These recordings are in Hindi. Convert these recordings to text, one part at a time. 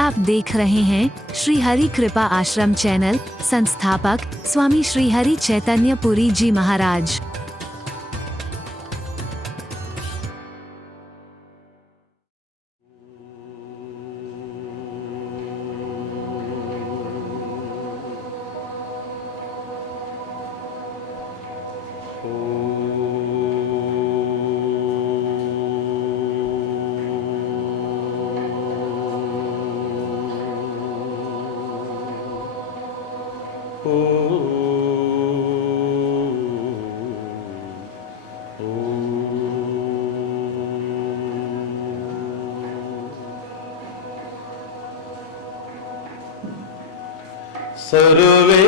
आप देख रहे हैं श्री हरि कृपा आश्रम चैनल। संस्थापक स्वामी श्री हरि चैतन्य पुरी जी महाराज। सर्वे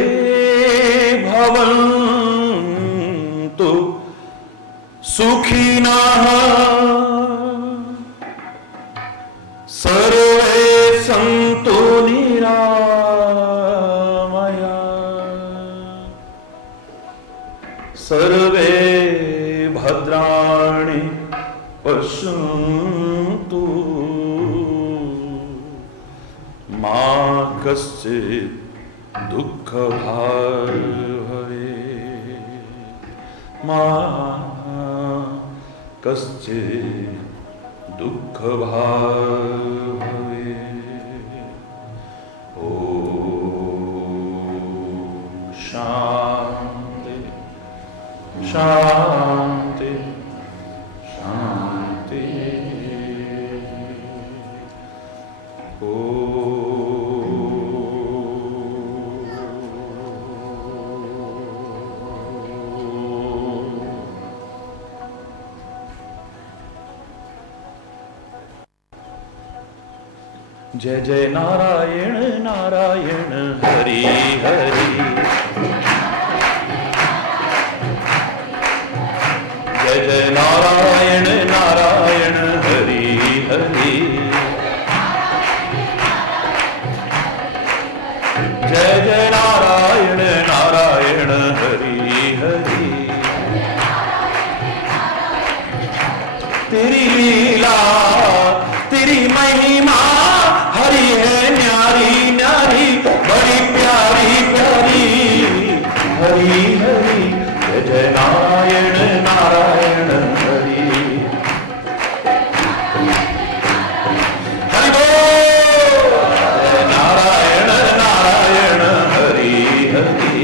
भवन्तु सुखिनः सर्वे सन्तु निरामयाः सर्वे भद्राणि पश्यन्तु मा कश्चित् दुःख भाग् भवेत् मा कश्चित् दुःख भाग् भवेत्। ॐ शान्ति शान्ति शान्ति। जय जय नारायण नारायण हरि हरि। जय जय नारायण नारायण हरि हरि। जय जय नारायण नारायण हरि हरि। तेरी लीला तेरी महिमा हरि है न्यारी न्यारी बड़ी प्यारी प्यारी हरि हरि। जय जय नारायण नारायण हरि हरि बोल। जय नारायण नारायण हरि हरि।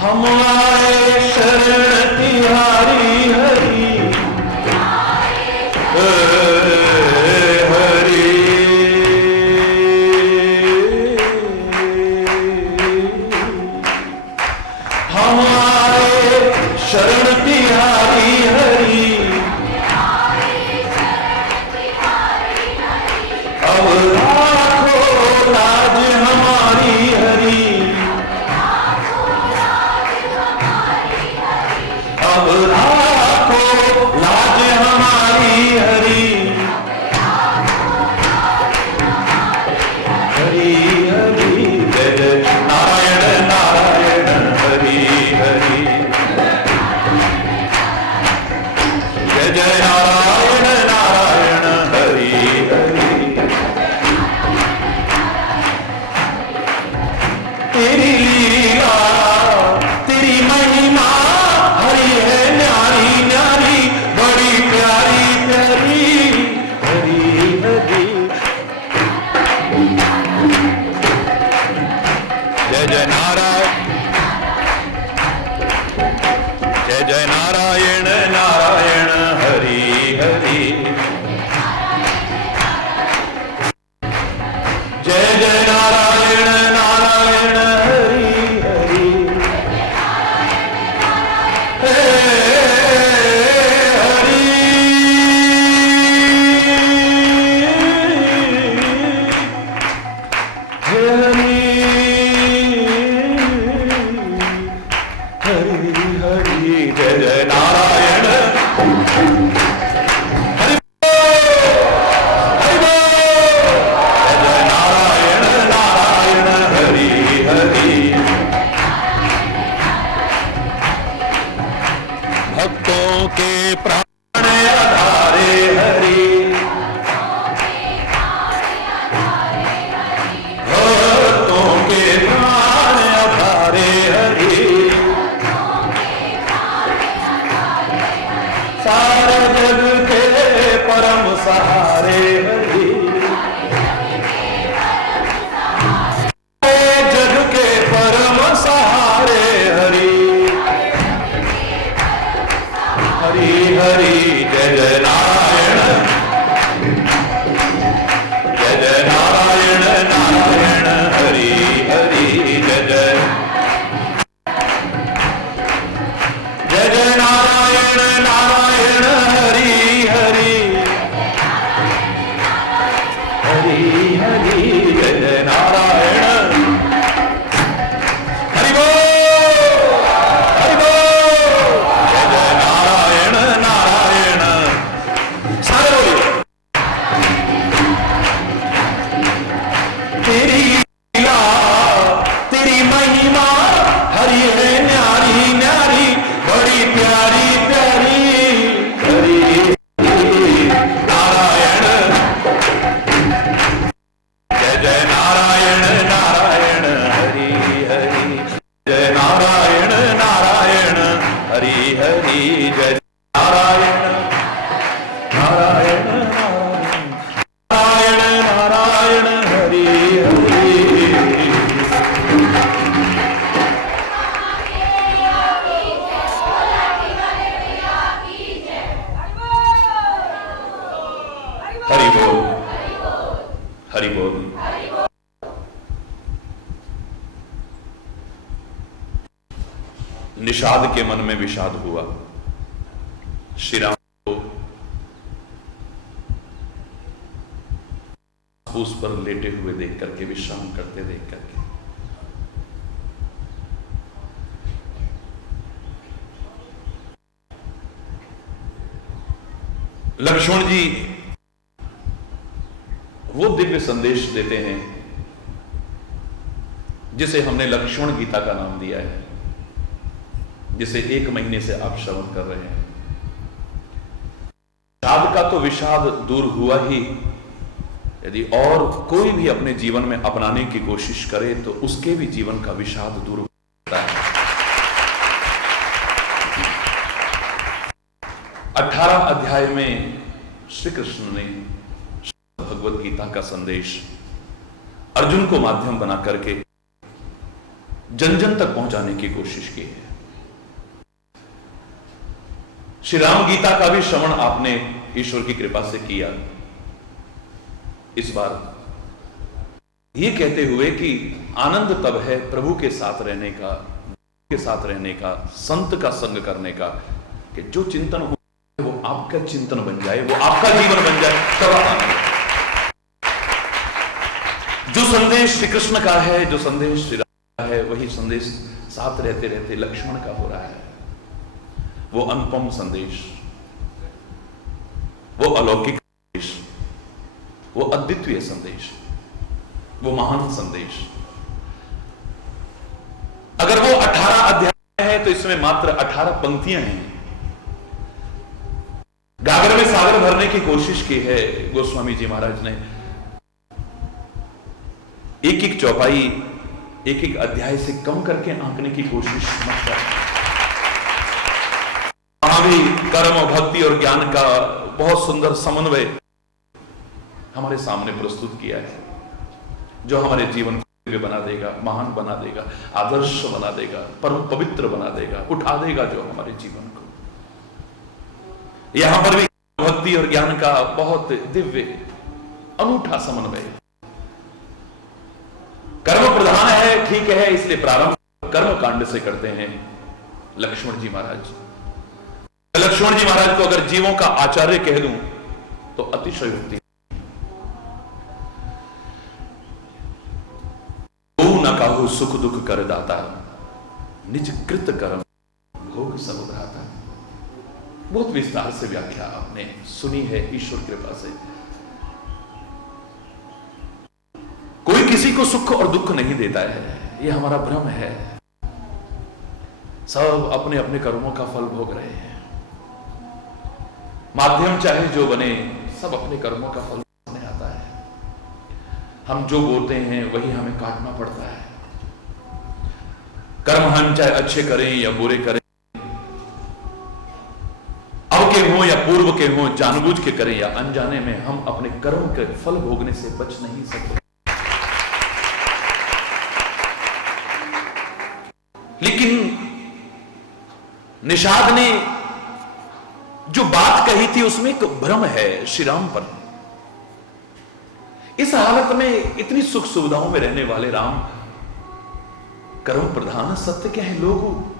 हम आए शरण तिहारी हरि हरि। हम आए शरण तिहारी हरि। अब राखो लाज हमारी हरि। अब राखो लाज हमारी हरि हरि हरि। जय जय नारायण नारायण हरि हरि। जय जय नारायण नारायण हरि हरि। तेरी लीला तेरी महिमा हरि है न्यारी न्यारी बड़ी प्यारी प्यारी हरि हरि। जय जय नारायण जय जय नारायण नारायण हरि हरि। जय जय नारायण नारायण हरि हरि। जय जय नारायण हरि हरि। जय जय नारायण नारायण हरि हरि। भक्तों के प्राण आधारे हरि सारे जग के परम सहारे हरि, जग के परम सहारे हरि, हरि हरि जय जय नारायण, जय जय नारायण नारायण हरि हरि जय जय, जय जय नारायण नारायण हरि हरि, हरि हरि जय जय नारायण, हरि बोल हरि बोल, जय जय नारायण नारायण, सारे बोलिए। तेरी लीला तेरी महिमा हरि है न्यारी न्यारी, बड़ी प्यारी प्यारी, हरि नारायण, जय जय नारायण नारायण हरि हरि, जय नारायण नारायण हरि हरि, जय नारायण नारायण नारायण नारायण हरि हरि, हरि बोल हरि बोल। निषाद के मन में विषाद हुआ। श्री राम को उस पर लेटे हुए देख करके, विश्राम करते देख करके लक्ष्मण जी वो दिव्य संदेश देते हैं जिसे हमने लक्ष्मण गीता का नाम दिया है, जिसे 1 महीने से आप श्रवण कर रहे हैं। विषाद का तो विषाद दूर हुआ ही, यदि और कोई भी अपने जीवन में अपनाने की कोशिश करे तो उसके भी जीवन का विषाद दूर होता है। 18 अध्याय में श्री कृष्ण ने भगवत गीता का संदेश अर्जुन को माध्यम बना करके जन जन तक पहुंचाने की कोशिश की है। श्री राम गीता का भी श्रवण आपने ईश्वर की कृपा से किया। इस बार ये कहते हुए कि आनंद तब है प्रभु के साथ रहने का, संत का संग करने का, कि जो चिंतन हो वो आपका चिंतन बन जाए, वो आपका जीवन बन जाए, तब आनंद। जो संदेश श्री कृष्ण का है, जो संदेश श्री राम का है, वही संदेश साथ रहते रहते लक्ष्मण का हो रहा है। वो अनुपम संदेश, वो अलौकिक संदेश, वो अद्वितीय संदेश, वो महान संदेश। अगर वो 18 अध्याय है तो इसमें मात्र 18 पंक्तियां हैं। गागर में सागर भरने की कोशिश की है गोस्वामी जी महाराज ने। एक एक चौपाई, एक एक अध्याय से कम करके आंकने की कोशिश मत करें। वहां भी कर्म, भक्ति और ज्ञान का बहुत सुंदर समन्वय हमारे सामने प्रस्तुत किया है, जो हमारे जीवन को दिव्य बना देगा, महान बना देगा, आदर्श बना देगा, परम पवित्र बना देगा, उठा देगा जो हमारे जीवन को। यहां पर भी भक्ति और ज्ञान का बहुत दिव्य अनूठा समन्वय। कर्म प्रधान है, ठीक है, इसलिए प्रारंभ कर्म कांड से करते हैं लक्ष्मण जी महाराज। लक्ष्मण जी महाराज को अगर जीवों का आचार्य कह दूं तो अतिशयोक्ति। न काहू सुख दुख कर दाता, निज कृत कर्म भोग सब भ्राता। बहुत विस्तार से व्याख्या आपने सुनी है ईश्वर कृपा से। कोई किसी को सुख और दुख नहीं देता है, यह हमारा भ्रम है। सब अपने अपने कर्मों का फल भोग रहे हैं। माध्यम चाहे जो बने, सब अपने कर्मों का फल सामने आता है। हम जो बोते हैं वही हमें काटना पड़ता है। कर्म हम चाहे अच्छे करें या बुरे करें, अब के हों या पूर्व के हों, जानबूझ के करें या अनजाने में, हम अपने कर्म के फल भोगने से बच नहीं सकते। लेकिन निषाद ने जो बात कही थी उसमें एक भ्रम है श्री राम पर। इस हालत में इतनी सुख सुविधाओं में रहने वाले राम कर्म प्रधान सत्य के हैं। लोग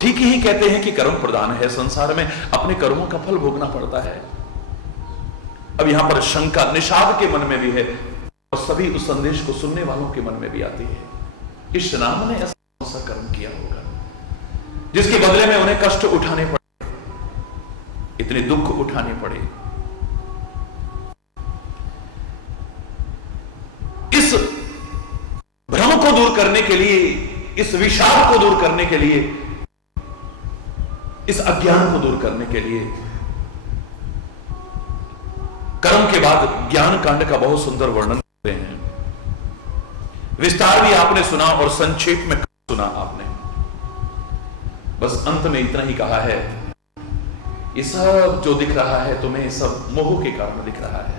ठीक ही कहते हैं कि कर्म प्रधान है, संसार में अपने कर्मों का फल भोगना पड़ता है। अब यहां पर शंका निषाद के मन में भी है और सभी उस संदेश को सुनने वालों के मन में भी आती है। इस राम ने ऐसा कौन सा कर्म किया होगा जिसके बदले में उन्हें कष्ट उठाने पड़े, इतने दुख उठाने पड़े। इस भ्रम को दूर करने के लिए, इस विषाद को दूर करने के लिए, इस अज्ञान को दूर करने के लिए कर्म के बाद ज्ञान कांड का बहुत सुंदर वर्णन करते हैं। विस्तार भी आपने सुना और संक्षेप में सुना आपने। बस अंत में इतना ही कहा है, ये सब जो दिख रहा है तुम्हें सब मोह के कारण दिख रहा है।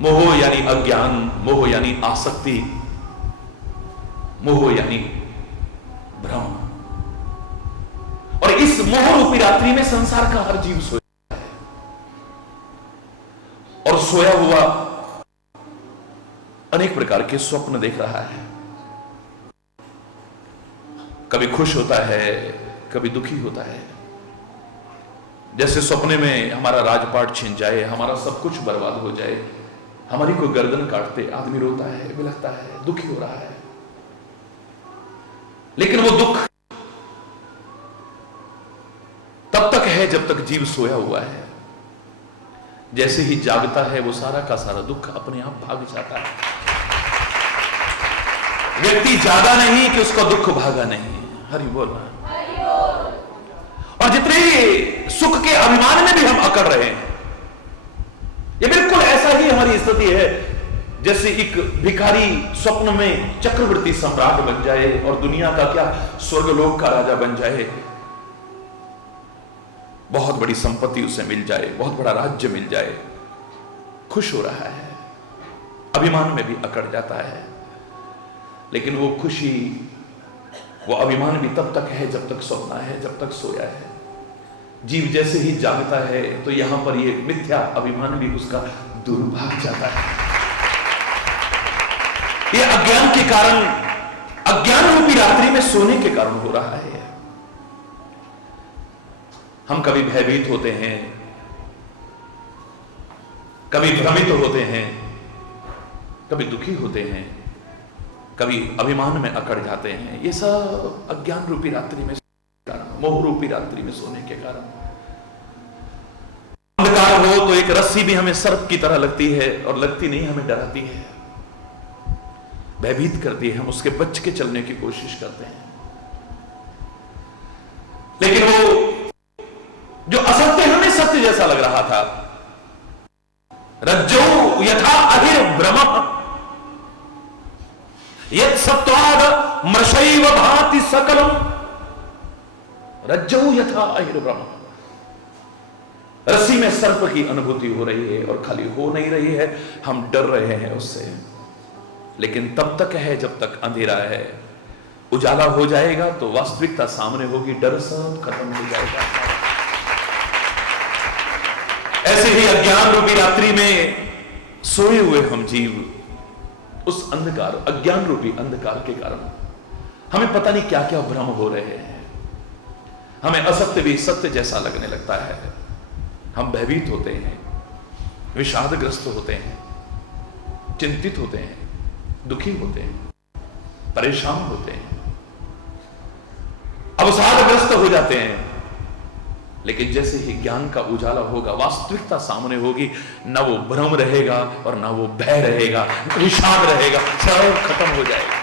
मोह यानी अज्ञान, मोह यानी आसक्ति, मोह यानी भ्रम। और इस मोह रूपी रात्रि में संसार का हर जीव सोया है और सोया हुआ अनेक प्रकार के स्वप्न देख रहा है। कभी खुश होता है, कभी दुखी होता है। जैसे सपने में हमारा राजपाट छिन जाए, हमारा सब कुछ बर्बाद हो जाए, हमारी कोई गर्दन काटते आदमी रोता है, बिलखता है, दुखी हो रहा है। लेकिन वो दुख तब तक है जब तक जीव सोया हुआ है। जैसे ही जागता है वो सारा का सारा दुख अपने आप भाग जाता है। व्यक्ति जागा नहीं कि उसका दुख भागा नहीं। हरि बोल। और जितने सुख के अभिमान में भी हम अकड़ रहे हैं, ये बिल्कुल ऐसा ही हमारी स्थिति है जैसे एक भिखारी स्वप्न में चक्रवर्ती सम्राट बन जाए और दुनिया का क्या स्वर्गलोक का राजा बन जाए, बहुत बड़ी संपत्ति उसे मिल जाए, बहुत बड़ा राज्य मिल जाए, खुश हो रहा है, अभिमान में भी अकड़ जाता है। लेकिन वो खुशी, वो अभिमान भी तब तक है जब तक सोना है, जब तक सोया है। जीव जैसे ही जागता है तो यहां पर ये मिथ्या अभिमान भी उसका दूर भाग जाता है। ये अज्ञान के कारण, अज्ञान रूपी रात्रि में सोने के कारण हो रहा है। हम कभी भयभीत होते हैं, कभी भ्रमित होते हैं, कभी दुखी होते हैं, कभी अभिमान में अकड़ जाते हैं। ये सब अज्ञान रूपी रात्रि में, मोह रूपी रात्रि में सोने के कारण। अंधकार हो तो एक रस्सी भी हमें सर्प की तरह लगती है और लगती नहीं, हमें डराती है, भयभीत करती है। हम उसके बच के चलने की कोशिश करते हैं। लेकिन वो जो असत्य हमें सत्य जैसा लग रहा था, रज्जो यथा अहिर भ्रम यत् सत्वाद मृषैव भाति सकलम, रज्जो यथा अहिर भ्रम। रस्सी में सर्प की अनुभूति हो रही है और खाली हो नहीं रही है, हम डर रहे हैं उससे। लेकिन तब तक है जब तक अंधेरा है। उजाला हो जाएगा तो वास्तविकता सामने होगी, डर सब खत्म हो जाएगा। ऐसे ही अज्ञान रूपी रात्रि में सोए हुए हम जीव उस अंधकार, अज्ञान रूपी अंधकार के कारण हमें पता नहीं क्या क्या भ्रम हो रहे हैं। हमें असत्य भी सत्य जैसा लगने लगता है। हम भयभीत होते हैं, विषादग्रस्त होते हैं, चिंतित होते हैं, दुखी होते हैं, परेशान होते हैं, अवसादग्रस्त हो जाते हैं। लेकिन जैसे ही ज्ञान का उजाला होगा, वास्तविकता सामने होगी, ना वो भ्रम रहेगा और ना वो भय रहेगा, विषाद रहेगा, सब खत्म हो जाएगा।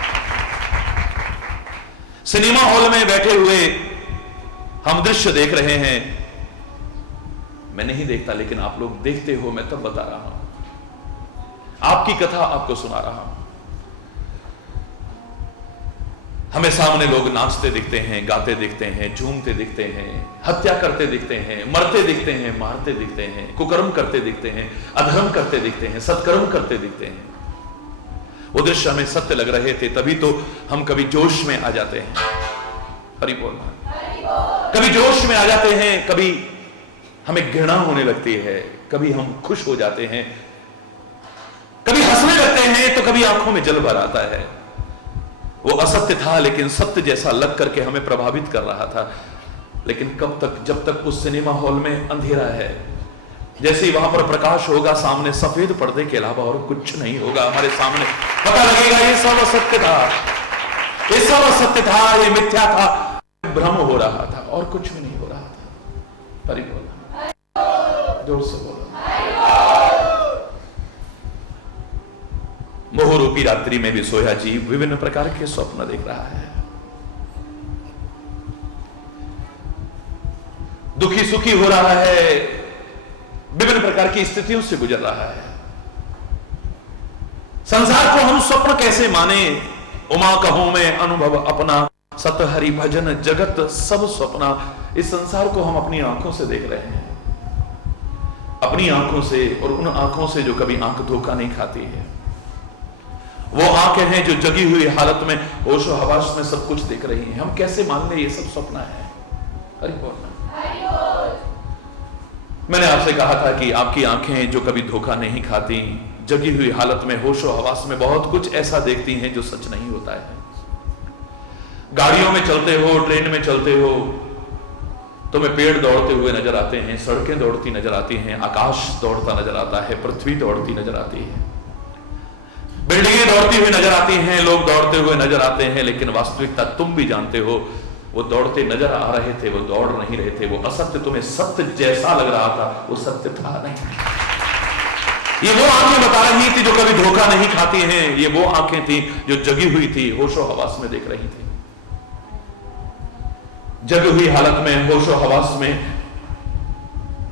सिनेमा हॉल में बैठे हुए हम दृश्य देख रहे हैं। मैं नहीं देखता, लेकिन आप लोग देखते हो, मैं तब बता रहा हूं। आपकी कथा आपको सुना रहा हूं। हमें सामने लोग नाचते दिखते हैं, गाते दिखते हैं, झूमते दिखते हैं, हत्या करते दिखते हैं, मरते दिखते हैं, मारते दिखते हैं, कुकर्म करते दिखते हैं, अधर्म करते दिखते हैं, सत्कर्म करते दिखते हैं। वो दृश्य हमें सत्य लग रहे थे, तभी तो हम कभी जोश में आ जाते हैं। हरि बोल। कभी जोश में आ जाते हैं, कभी हमें घृणा होने लगती है, कभी हम खुश हो जाते हैं, कभी हंसने लगते हैं, तो कभी आंखों में जल भर आता है। वो असत्य था, लेकिन सत्य जैसा लग करके हमें प्रभावित कर रहा था। लेकिन कब तक? जब तक उस सिनेमा हॉल में अंधेरा है। जैसे ही वहां पर प्रकाश होगा, सामने सफेद पर्दे के अलावा और कुछ नहीं होगा। हमारे सामने पता लगेगा ये सब असत्य था, ये सब असत्य था, ये मिथ्या था, भ्रम हो रहा था और कुछ भी नहीं हो रहा था। हरि बोल, जोर से बोलो। मोह रूपी रात्रि में भी सोया जीव विभिन्न प्रकार के स्वप्न देख रहा है। दुखी सुखी हो रहा है, विभिन्न प्रकार की स्थितियों से गुजर रहा है। संसार को हम स्वप्न कैसे माने? उमा कहूं मैं अनुभव अपना, सत हरि भजन जगत सब स्वप्ना। इस संसार को हम अपनी आंखों से देख रहे हैं, अपनी आंखों से, और उन आंखों से जो कभी आंख धोखा नहीं खाती है। वो आंखें हैं जो जगी हुई हालत में होशो हवास में सब कुछ देख रही हैं। हम कैसे मान ले ये सब सपना है? हरि बोल। मैंने आपसे कहा था कि आपकी आंखें जो कभी धोखा नहीं खाती, जगी हुई हालत में होशो हवास में बहुत कुछ ऐसा देखती हैं जो सच नहीं होता है। गाड़ियों में चलते हो, ट्रेन में चलते हो, तुम्हें पेड़ दौड़ते हुए नजर आते हैं, सड़कें दौड़ती नजर आती हैं, आकाश दौड़ता नजर आता है, पृथ्वी दौड़ती नजर आती है, बिल्डिंगें दौड़ती हुई नजर आती हैं, लोग दौड़ते हुए नजर आते हैं। लेकिन वास्तविकता तुम भी जानते हो, वो दौड़ते नजर आ रहे थे, वो दौड़ नहीं रहे थे। वो असत्य तुम्हें सत्य जैसा लग रहा था, वो सत्य था नहीं। ये वो आंखें बता रही थी जो कभी धोखा नहीं खाती हैं। ये वो आंखें थी जो जगी हुई थी, होशो हवास में देख रही थी। जगी हुई हालत में, होशो हवास में,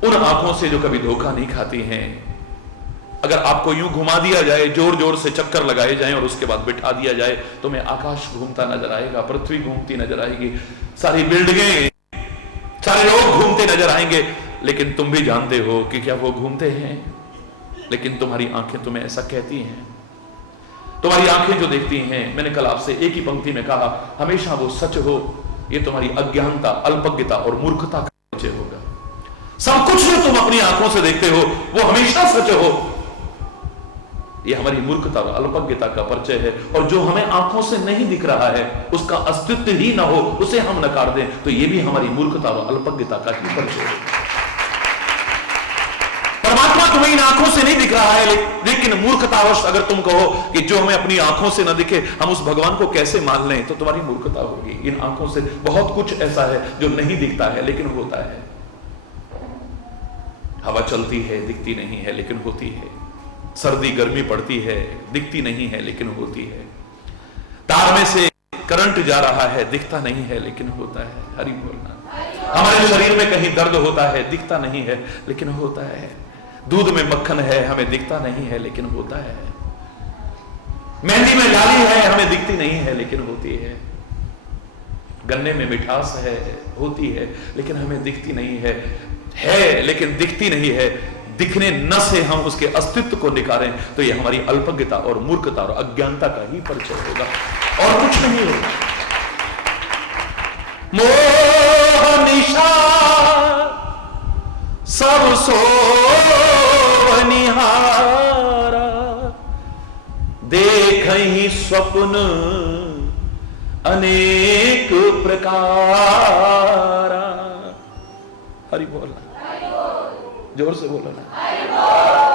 उन आंखों से जो कभी धोखा नहीं खाती हैं। अगर आपको यूं घुमा दिया जाए, जोर जोर से चक्कर लगाए जाएं और उसके बाद बिठा दिया जाए, तो तुम्हें आकाश घूमता नजर आएगा, पृथ्वी घूमती नजर आएगी, सारी बिल्डिंगें, सारे लोग घूमते नजर आएंगे। लेकिन तुम भी जानते हो कि क्या वो घूमते हैं? लेकिन तुम्हारी आंखें तुम्हें ऐसा कहती हैं। तुम्हारी आंखें जो देखती हैं, मैंने कल आपसे एक ही पंक्ति में कहा, हमेशा वो सच हो। ये तुम्हारी अज्ञानता, अल्पज्ञता और मूर्खता का परिचय होगा। सब कुछ जो तुम अपनी आंखों से देखते हो वो हमेशा सच हो, ये हमारी मूर्खता और अल्पज्ञता का परिचय है। और जो हमें आंखों से नहीं दिख रहा है, उसका अस्तित्व ही ना हो, उसे हम नकार दें, तो ये भी हमारी मूर्खता और अल्पज्ञता का ही परिचय है। परमात्मा तुम्हें इन आंखों से नहीं दिख रहा है, लेकिन मूर्खतावश अगर तुम कहो कि जो हमें अपनी आंखों से न दिखे, हम उस भगवान को कैसे मान लें, तो तुम्हारी मूर्खता होगी। इन आंखों से बहुत कुछ ऐसा है जो नहीं दिखता है लेकिन होता है। हवा चलती है, दिखती नहीं है लेकिन होती है। सर्दी गर्मी पड़ती है, दिखती नहीं है लेकिन होती है। तार में से करंट जा रहा है, दिखता नहीं है लेकिन होता है। हरि बोलना। हमारे शरीर में कहीं दर्द होता है, दिखता नहीं है लेकिन होता है। दूध में मक्खन है, हमें दिखता नहीं है लेकिन होता है। मेहंदी में लाली है, हमें दिखती नहीं है लेकिन होती है। गन्ने में मिठास है, होती है लेकिन हमें दिखती नहीं है लेकिन दिखती नहीं है। दिखने न से हम उसके अस्तित्व को निकारें, तो यह हमारी अल्पज्ञता और मूर्खता और अज्ञानता का ही परिचय होगा, और कुछ नहीं होगा। मोह निशा सब सो निहारा, देख ही स्वप्न अनेक प्रकार। हरि बोलना, जोर से बोलो ना।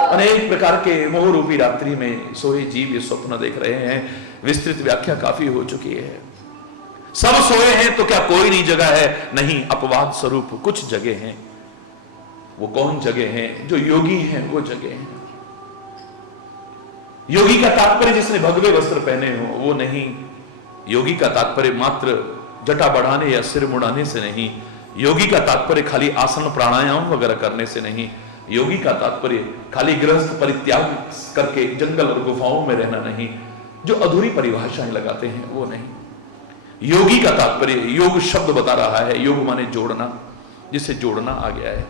अनेक प्रकार के मोह रूपी रात्रि में सोए जीव ये स्वप्न देख रहे हैं। विस्तृत व्याख्या काफी हो चुकी है। सब सोए हैं तो क्या कोई नहीं जगह है? नहीं, अपवाद स्वरूप कुछ जगह हैं। वो कौन जगह हैं? जो योगी हैं वो जगह हैं। योगी का तात्पर्य जिसने भगवे वस्त्र पहने हो वो नहीं। योगी का तात्पर्य मात्र जटा बढ़ाने या सिर मुड़ाने से नहीं। योगी का तात्पर्य खाली आसन प्राणायाम वगैरह करने से नहीं। योगी का तात्पर्य खाली गृहस्थ परित्याग करके जंगल और गुफाओं में रहना नहीं। जो अधूरी परिभाषाएं लगाते हैं वो नहीं। योगी का तात्पर्य, योग शब्द बता रहा है, योग माने जोड़ना, जिसे जोड़ना आ गया है।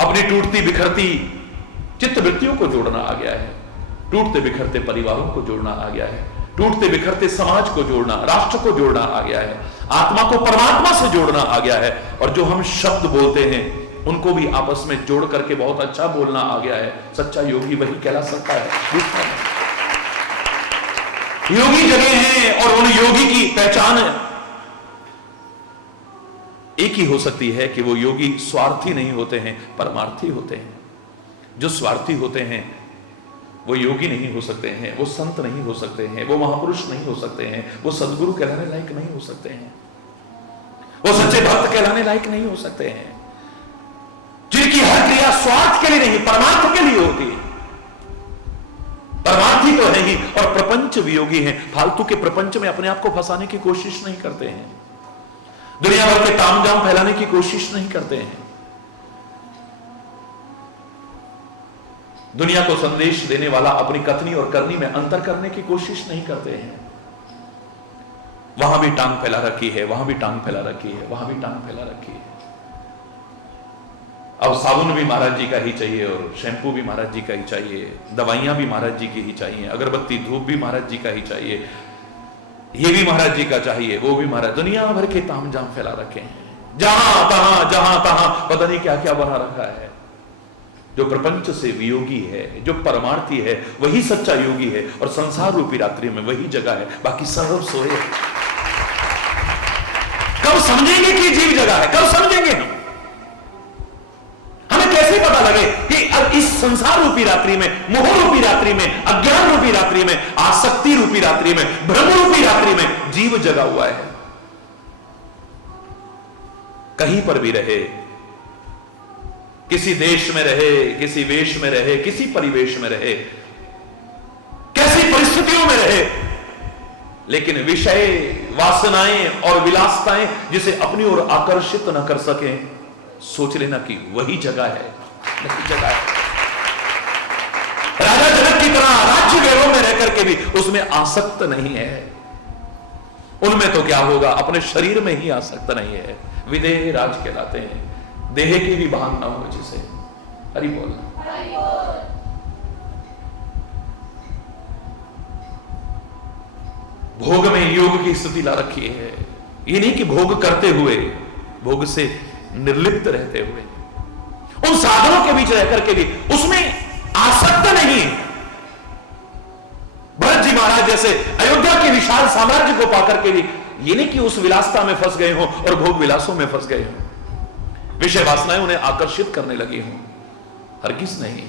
अपनी टूटती बिखरती चित्त वृत्तियों को जोड़ना आ गया है, टूटते बिखरते परिवारों को जोड़ना आ गया है, टूटते बिखरते समाज को जोड़ना, राष्ट्र को जोड़ना आ गया है, आत्मा को परमात्मा से जोड़ना आ गया है। और जो हम शब्द बोलते हैं उनको भी आपस में जोड़ करके बहुत अच्छा बोलना आ गया है। सच्चा योगी वही कहला सकता है, दूसरा नहीं। योगी जगह हैं और उन योगी की पहचान एक ही हो सकती है कि वो योगी स्वार्थी नहीं होते हैं, परमार्थी होते हैं। जो स्वार्थी होते हैं वो योगी नहीं हो सकते हैं, वो संत नहीं हो सकते हैं, वो महापुरुष नहीं हो सकते हैं, वो सदगुरु कहलाने लायक नहीं हो सकते हैं, वो सच्चे भक्त कहलाने लायक नहीं हो सकते हैं। जिनकी हर क्रिया स्वार्थ के लिए नहीं, परमार्थ के लिए होती है। परमार्थी तो है ही और प्रपंच वियोगी हैं, फालतू के प्रपंच में अपने आप को फंसाने की कोशिश नहीं करते हैं, दुनिया भर के तामझाम फैलाने की कोशिश नहीं करते हैं, दुनिया को संदेश देने वाला अपनी कथनी और करनी में अंतर करने की कोशिश नहीं करते हैं। वहां भी टांग फैला रखी है, वहां भी टांग फैला रखी है, वहां भी टांग फैला रखी है। अब साबुन भी महाराज जी का ही चाहिए और शैम्पू भी महाराज जी का ही चाहिए, दवाइयां भी महाराज जी की ही चाहिए, अगरबत्ती धूप भी महाराज जी का ही चाहिए, ये भी महाराज जी का चाहिए, वो भी महाराज। दुनिया भर के तामझाम फैला रखे हैं, जहां तहां पता नहीं क्या क्या बना रखा है। जो प्रपंच से वियोगी है, जो परमार्थी है, वही सच्चा योगी है और संसार रूपी रात्रि में वही जगह है, बाकी सब सोए। कब समझेंगे कि जीव जगह है? कब समझेंगे हम? हमें कैसे पता लगे कि अब इस संसार रूपी रात्रि में, मोह रूपी रात्रि में, अज्ञान रूपी रात्रि में, आसक्ति रूपी रात्रि में, भ्रम रूपी रात्रि में जीव जगा हुआ है। कहीं पर भी रहे, किसी देश में रहे, किसी वेश में रहे, किसी परिवेश में रहे, कैसी परिस्थितियों में रहे, लेकिन विषय, वासनाएं और विलासताएं जिसे अपनी ओर आकर्षित न कर सके, सोच लेना कि वही जगह है, वही जगह है। राजा जनक की तरह राज्य वैभव में रह करके भी उसमें आसक्त नहीं है। उनमें तो क्या होगा, अपने शरीर में ही आसक्त नहीं है। विदेह राज कहलाते हैं, देह की भी भान ना हो जिसे। हरि बोल। भोग में योग की स्थिति ला रखी है। ये नहीं कि भोग करते हुए, भोग से निर्लिप्त रहते हुए, उन साधनों के बीच रहकर के भी उसमें आसक्त नहीं है। भरत जी महाराज जैसे अयोध्या के विशाल साम्राज्य को पाकर के भी ये नहीं कि उस विलासता में फंस गए हो और भोग विलासों में फंस गए हो, विषय वासनाएं उन्हें आकर्षित करने लगी हो। हरगिज नहीं।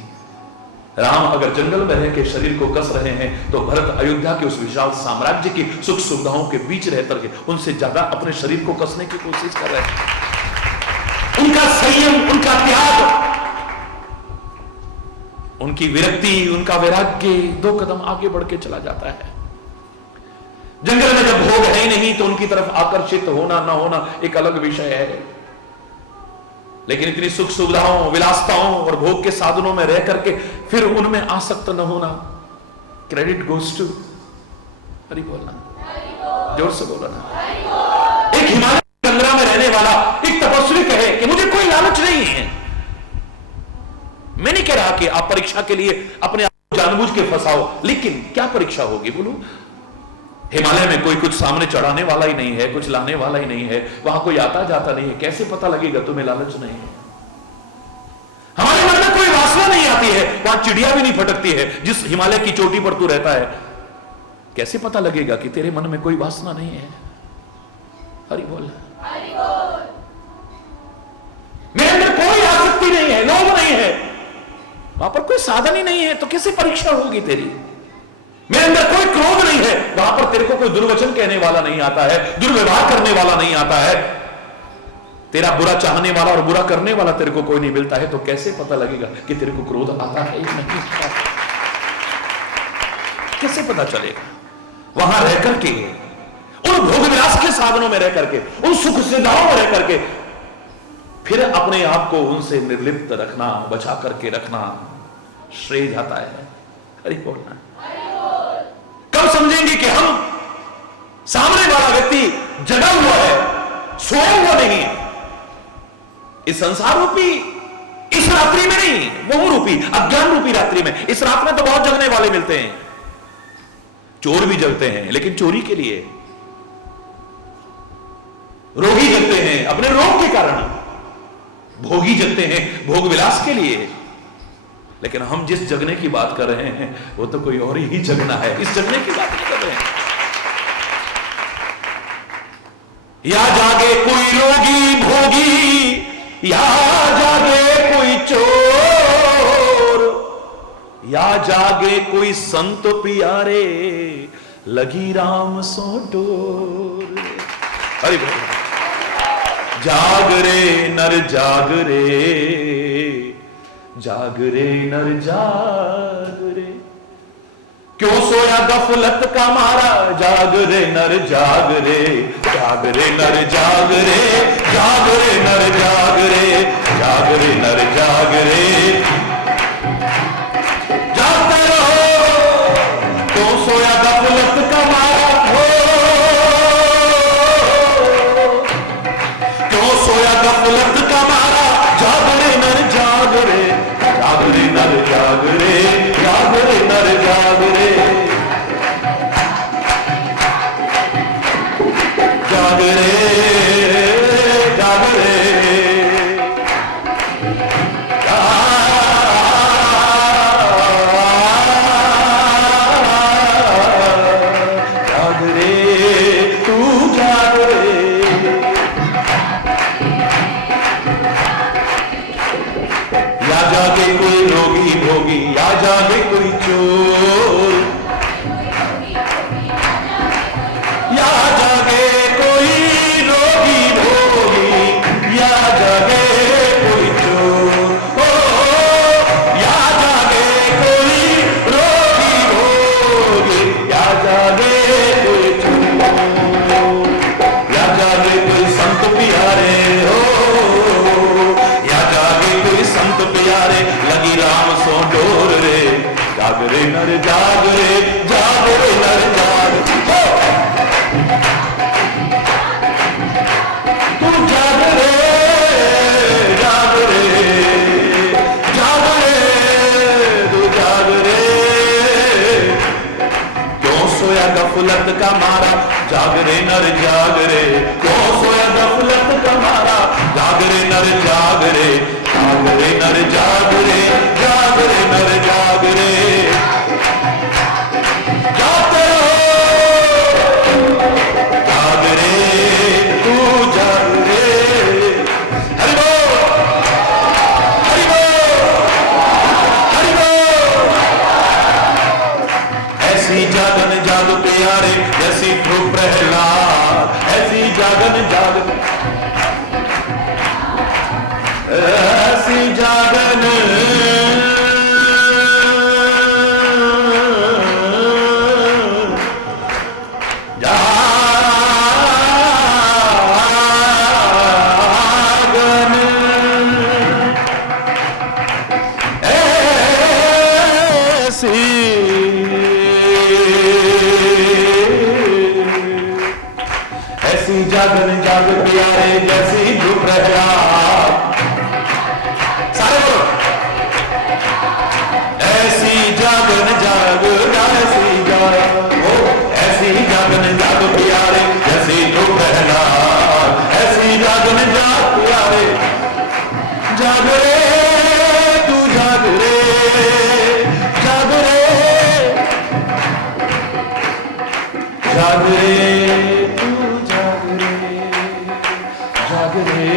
राम अगर जंगल में रह के शरीर को कस रहे हैं तो भरत अयोध्या के उस विशाल साम्राज्य की सुख सुविधाओं के बीच रहकर के उनसे ज्यादा अपने शरीर को कसने की कोशिश कर रहे हैं। उनका संयम, उनका त्याग, उनकी विरक्ति, उनका वैराग्य 2 कदम आगे बढ़ के चला जाता है। जंगल में जब भोग है ही नहीं तो उनकी तरफ आकर्षित होना ना होना एक अलग विषय है, लेकिन इतनी सुख सुविधाओं, विलासताओं और भोग के साधनों में रह करके फिर उनमें आसक्त न होना, क्रेडिट गोज टू, हरि बोलना, जोर से बोलना। एक हिमालय कंदरा में रहने वाला एक तपस्वी कहे कि मुझे कोई लालच नहीं है। मैं नहीं कह रहा कि आप परीक्षा के लिए अपने आप को जानबूझ के फंसाओ, लेकिन क्या परीक्षा होगी बोलो? हिमालय में कोई कुछ सामने चढ़ाने वाला ही नहीं है, कुछ लाने वाला ही नहीं है, वहां कोई आता जाता नहीं है, कैसे पता लगेगा तुम्हें लालच नहीं है? हमारे मन में कोई वासना नहीं आती है, वहां चिड़िया भी नहीं फटकती है। जिस हिमालय की चोटी पर तू रहता है, कैसे पता लगेगा कि तेरे मन में कोई वासना नहीं है? हरि बोल। मेरे अंदर कोई आसक्ति नहीं है, लोभ नहीं है, वहां पर कोई साधन ही नहीं है, तो कैसे परीक्षा होगी तेरी? मेरे अंदर कोई क्रोध नहीं है, वहां पर तेरे को कोई दुर्वचन कहने वाला नहीं आता है, दुर्व्यवहार करने वाला नहीं आता है, तेरा बुरा चाहने वाला और बुरा करने वाला तेरे को कोई नहीं मिलता है, तो कैसे पता लगेगा कि तेरे को क्रोध आता है या नहीं? कैसे पता चलेगा? वहां रह करके, उन भोग विलास के साधनों में रह करके, उन सुख सुविधाओं में रह करके फिर अपने आप को उनसे निर्लिप्त रखना, बचा करके रखना श्रेय जाता है। हरि बोलना। कब समझेंगे कि हम सामने वाला व्यक्ति जगा हुआ है, सोया हुआ नहीं। इस संसार रूपी इस रात्रि में नहीं, मोह रूपी अज्ञान रूपी रात्रि में। इस रात में तो बहुत जगने वाले मिलते हैं, चोर भी जगते हैं लेकिन चोरी के लिए, रोगी जगते हैं अपने रोग के कारण, भोगी जगते हैं भोग विलास के लिए। लेकिन हम जिस जगने की बात कर रहे हैं वो तो कोई और ही जगना है, इस जगने की बात नहीं कर रहे हैं। या जागे कोई रोगी भोगी, या जागे कोई चोर, या जागे कोई संत प्यारे, लगी राम सो डोर। हरि बोल। जाग रे नर जाग रे, जाग रे नर जाग रे, क्यों सोया गफलत का मारा, जाग रे नर जाग रे, जाग रे नर जाग रे, जाग रे नर जाग रे, जाग रे नर जाग रे, जागते रहो, क्यों सोया गफलत का मारा हो, क्यों सोया गफलत का मारा, जाग रे नर जाग रे, जाग रे नर जाग रे, जाग रे नर जाग रे, जाग रे जाग रे, जाग रे तू जाग रे। या जागे कोई रोगी भोगी, या जागे कोई चोर, या जागे कोई रोगी भोगी, या जागे कोई चोर, ओ या जागे कोई रोगी भोगी, या जागे कोई चोर, या जागे कोई संत प्यारे हो, या जागे कोई संत प्यारे, लगी राम सो डोर रे, जाग रे नर जाग रे, जाग रे नर जाग हो। तू जाग रे जाग रे, जाग रे तू जाग रे, क्यों सोया गफलत का मारा, जाग रे नर जाग रे, क्यों सोया गफलत का मारा, जाग रे नर जाग रे, जाग रे नर जाग रे, जाग रे नर जाग रे, जागते रहो, जाग रे तू जाग रे। हरि बोल, हरि बोल, हरि बोल। ऐसी जागन जाग प्यारे, जैसी ध्रुव प्रहलाद, ऐसी जागन जाग, ऐसी जागन जागन, ऐसी जागन जाग प्यारे, जैसी ध्रुव प्रहलाद, सारे बोलो, ऐसी जागन जाग, ऐसी जाग, ऐसी जागन जाग प्यारे, जैसी ध्रुव प्रहलाद, ऐसी जागन जाग प्यारे, जाग रे तू जाग रे, जाग रे, जाग रे तू जाग रे, जाग रे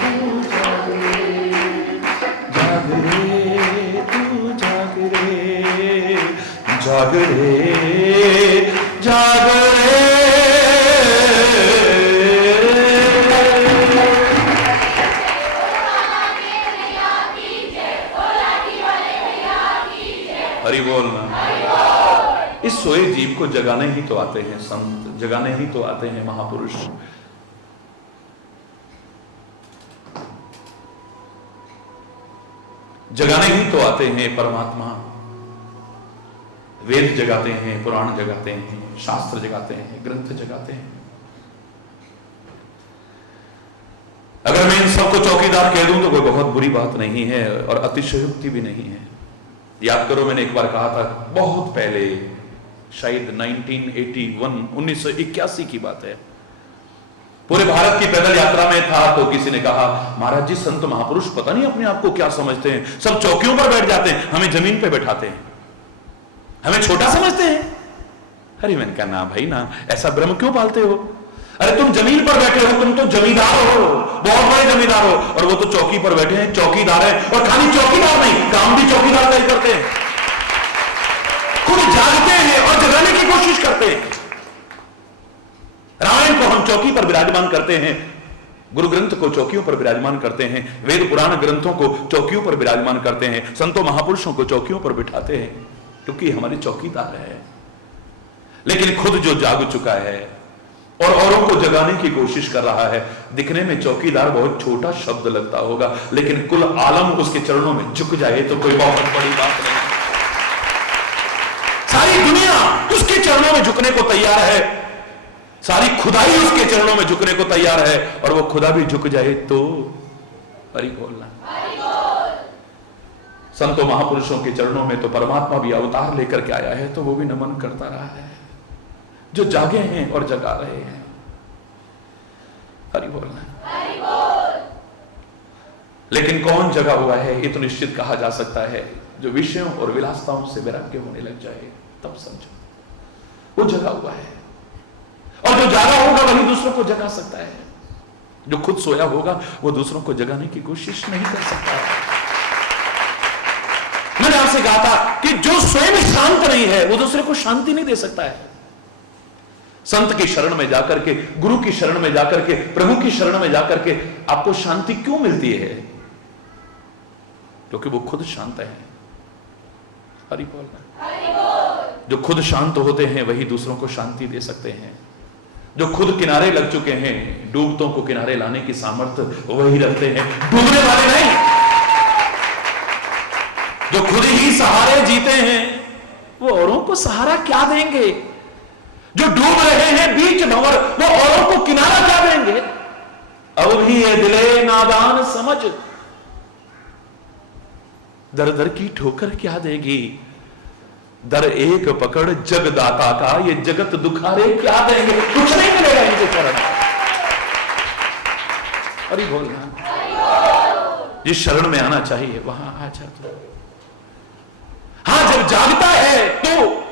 तू जाग रे, जाग रे तू जाग रे, जाग रे जाग रे। हरि बोल ना। इस सोए जीव को जगाने ही तो आते हैं संत, जगाने ही तो आते हैं महापुरुष। जगाने ही तो आते हैं परमात्मा। वेद जगाते हैं, पुराण जगाते हैं, शास्त्र जगाते हैं, ग्रंथ जगाते हैं। अगर मैं इन सबको चौकीदार कह दूं तो कोई बहुत बुरी बात नहीं है और अतिशयोक्ति भी नहीं है। याद करो, मैंने एक बार कहा था बहुत पहले, शायद 1981 की बात है, पूरे भारत की पैदल यात्रा में था तो किसी ने कहा, महाराज जी संत महापुरुष पता नहीं अपने आप को क्या समझते हैं, सब चौकियों पर बैठ जाते हैं, हमें जमीन पे बैठाते हैं, हमें छोटा समझते हैं। अरे मैंने कहा ना भाई ना, ऐसा भ्रम क्यों पालते हो? अरे तुम जमीन पर बैठे हो, तुम तो जमींदार हो, बहुत बड़े जमींदार हो, और वो तो चौकी पर बैठे हैं, चौकीदार है, और खाली चौकीदार नहीं, काम भी चौकीदार का ही करते हैं। खुद जागते हैं और जगाने की कोशिश करते हैं। रामायण को हम चौकी पर विराजमान करते हैं, गुरु ग्रंथ को चौकियों पर विराजमान करते हैं, वेद पुराण ग्रंथों को चौकियों पर विराजमान करते हैं, संतों महापुरुषों को चौकियों पर बिठाते हैं, क्योंकि हमारे चौकीदार है। लेकिन खुद जो जाग चुका है और औरों को जगाने की कोशिश कर रहा है, दिखने में चौकीदार बहुत छोटा शब्द लगता होगा, लेकिन कुल आलम उसके चरणों में झुक जाए तो कोई बहुत बड़ी बात नहीं। सारी दुनिया उसके चरणों में झुकने को तैयार है, सारी खुदाई उसके चरणों में झुकने को तैयार है, और वो खुदा भी झुक जाए तो हरि बोलना। संतों महापुरुषों के चरणों में तो परमात्मा भी अवतार लेकर के आया है, तो वो भी नमन करता रहा है, जो जागे हैं और जगा रहे हैं। हरि बोलना। लेकिन कौन जगा हुआ है ये तो निश्चित कहा जा सकता है, जो विषयों और विलासताओं से वैराग्य होने लग जाए तब समझो वो जगा हुआ है। और जो जागा होगा वही दूसरों को जगा सकता है, जो खुद सोया होगा वो दूसरों को जगाने की कोशिश नहीं कर सकता। मैंने आपसे कहा था कि जो स्वयं शांत नहीं है वो दूसरे को शांति नहीं दे सकता है। संत की शरण में जाकर के, गुरु की शरण में जाकर के, प्रभु की शरण में जाकर के आपको शांति क्यों मिलती है? क्योंकि वो खुद शांत है। हरि बोल। जो खुद शांत होते हैं वही दूसरों को शांति दे सकते हैं। जो खुद किनारे लग चुके हैं, डूबतों को किनारे लाने की सामर्थ्य वही रखते हैं, डूबने वाले नहीं। जो खुद ही सहारे जीते हैं वो औरों को सहारा क्या देंगे? जो डूब रहे हैं बीच भंवर वो औरों को किनारा क्या देंगे? अब भी ये दिले नादान समझ, दर दर की ठोकर क्या देगी? दर एक पकड़ जगदाता का ये जगत दुखारे क्या देंगे? कुछ नहीं मिलेगा इनके चरण। अरे बोलना, जिस शरण में आना चाहिए वहां आ जाता। हां, जब जागता है तो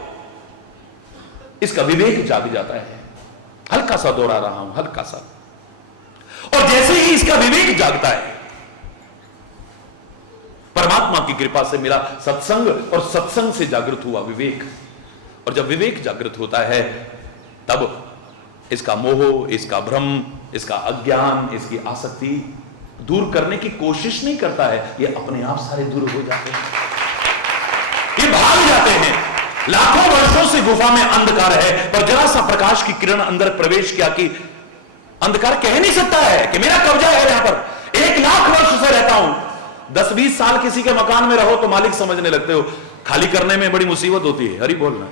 इसका विवेक जाग जाता है। हल्का सा दोहरा रहा हूं, हल्का सा। और जैसे ही इसका विवेक जागता है, परमात्मा की कृपा से मिला सत्संग, और सत्संग से जागृत हुआ विवेक। और जब विवेक जागृत होता है तब इसका मोह, इसका भ्रम, इसका अज्ञान, इसकी आसक्ति दूर करने की कोशिश नहीं करता है, ये अपने आप सारे दूर हो जाते हैं, ये भाग जाते हैं। लाखों वर्षों से गुफा में अंधकार है, पर जरा सा प्रकाश की किरण अंदर प्रवेश किया कि अंधकार कह नहीं सकता है कि मेरा कब्जा है यहां पर। 1 लाख वर्ष से रहता हूं, 10-20 साल किसी के मकान में रहो तो मालिक समझने लगते हो, खाली करने में बड़ी मुसीबत होती है। हरि बोलना।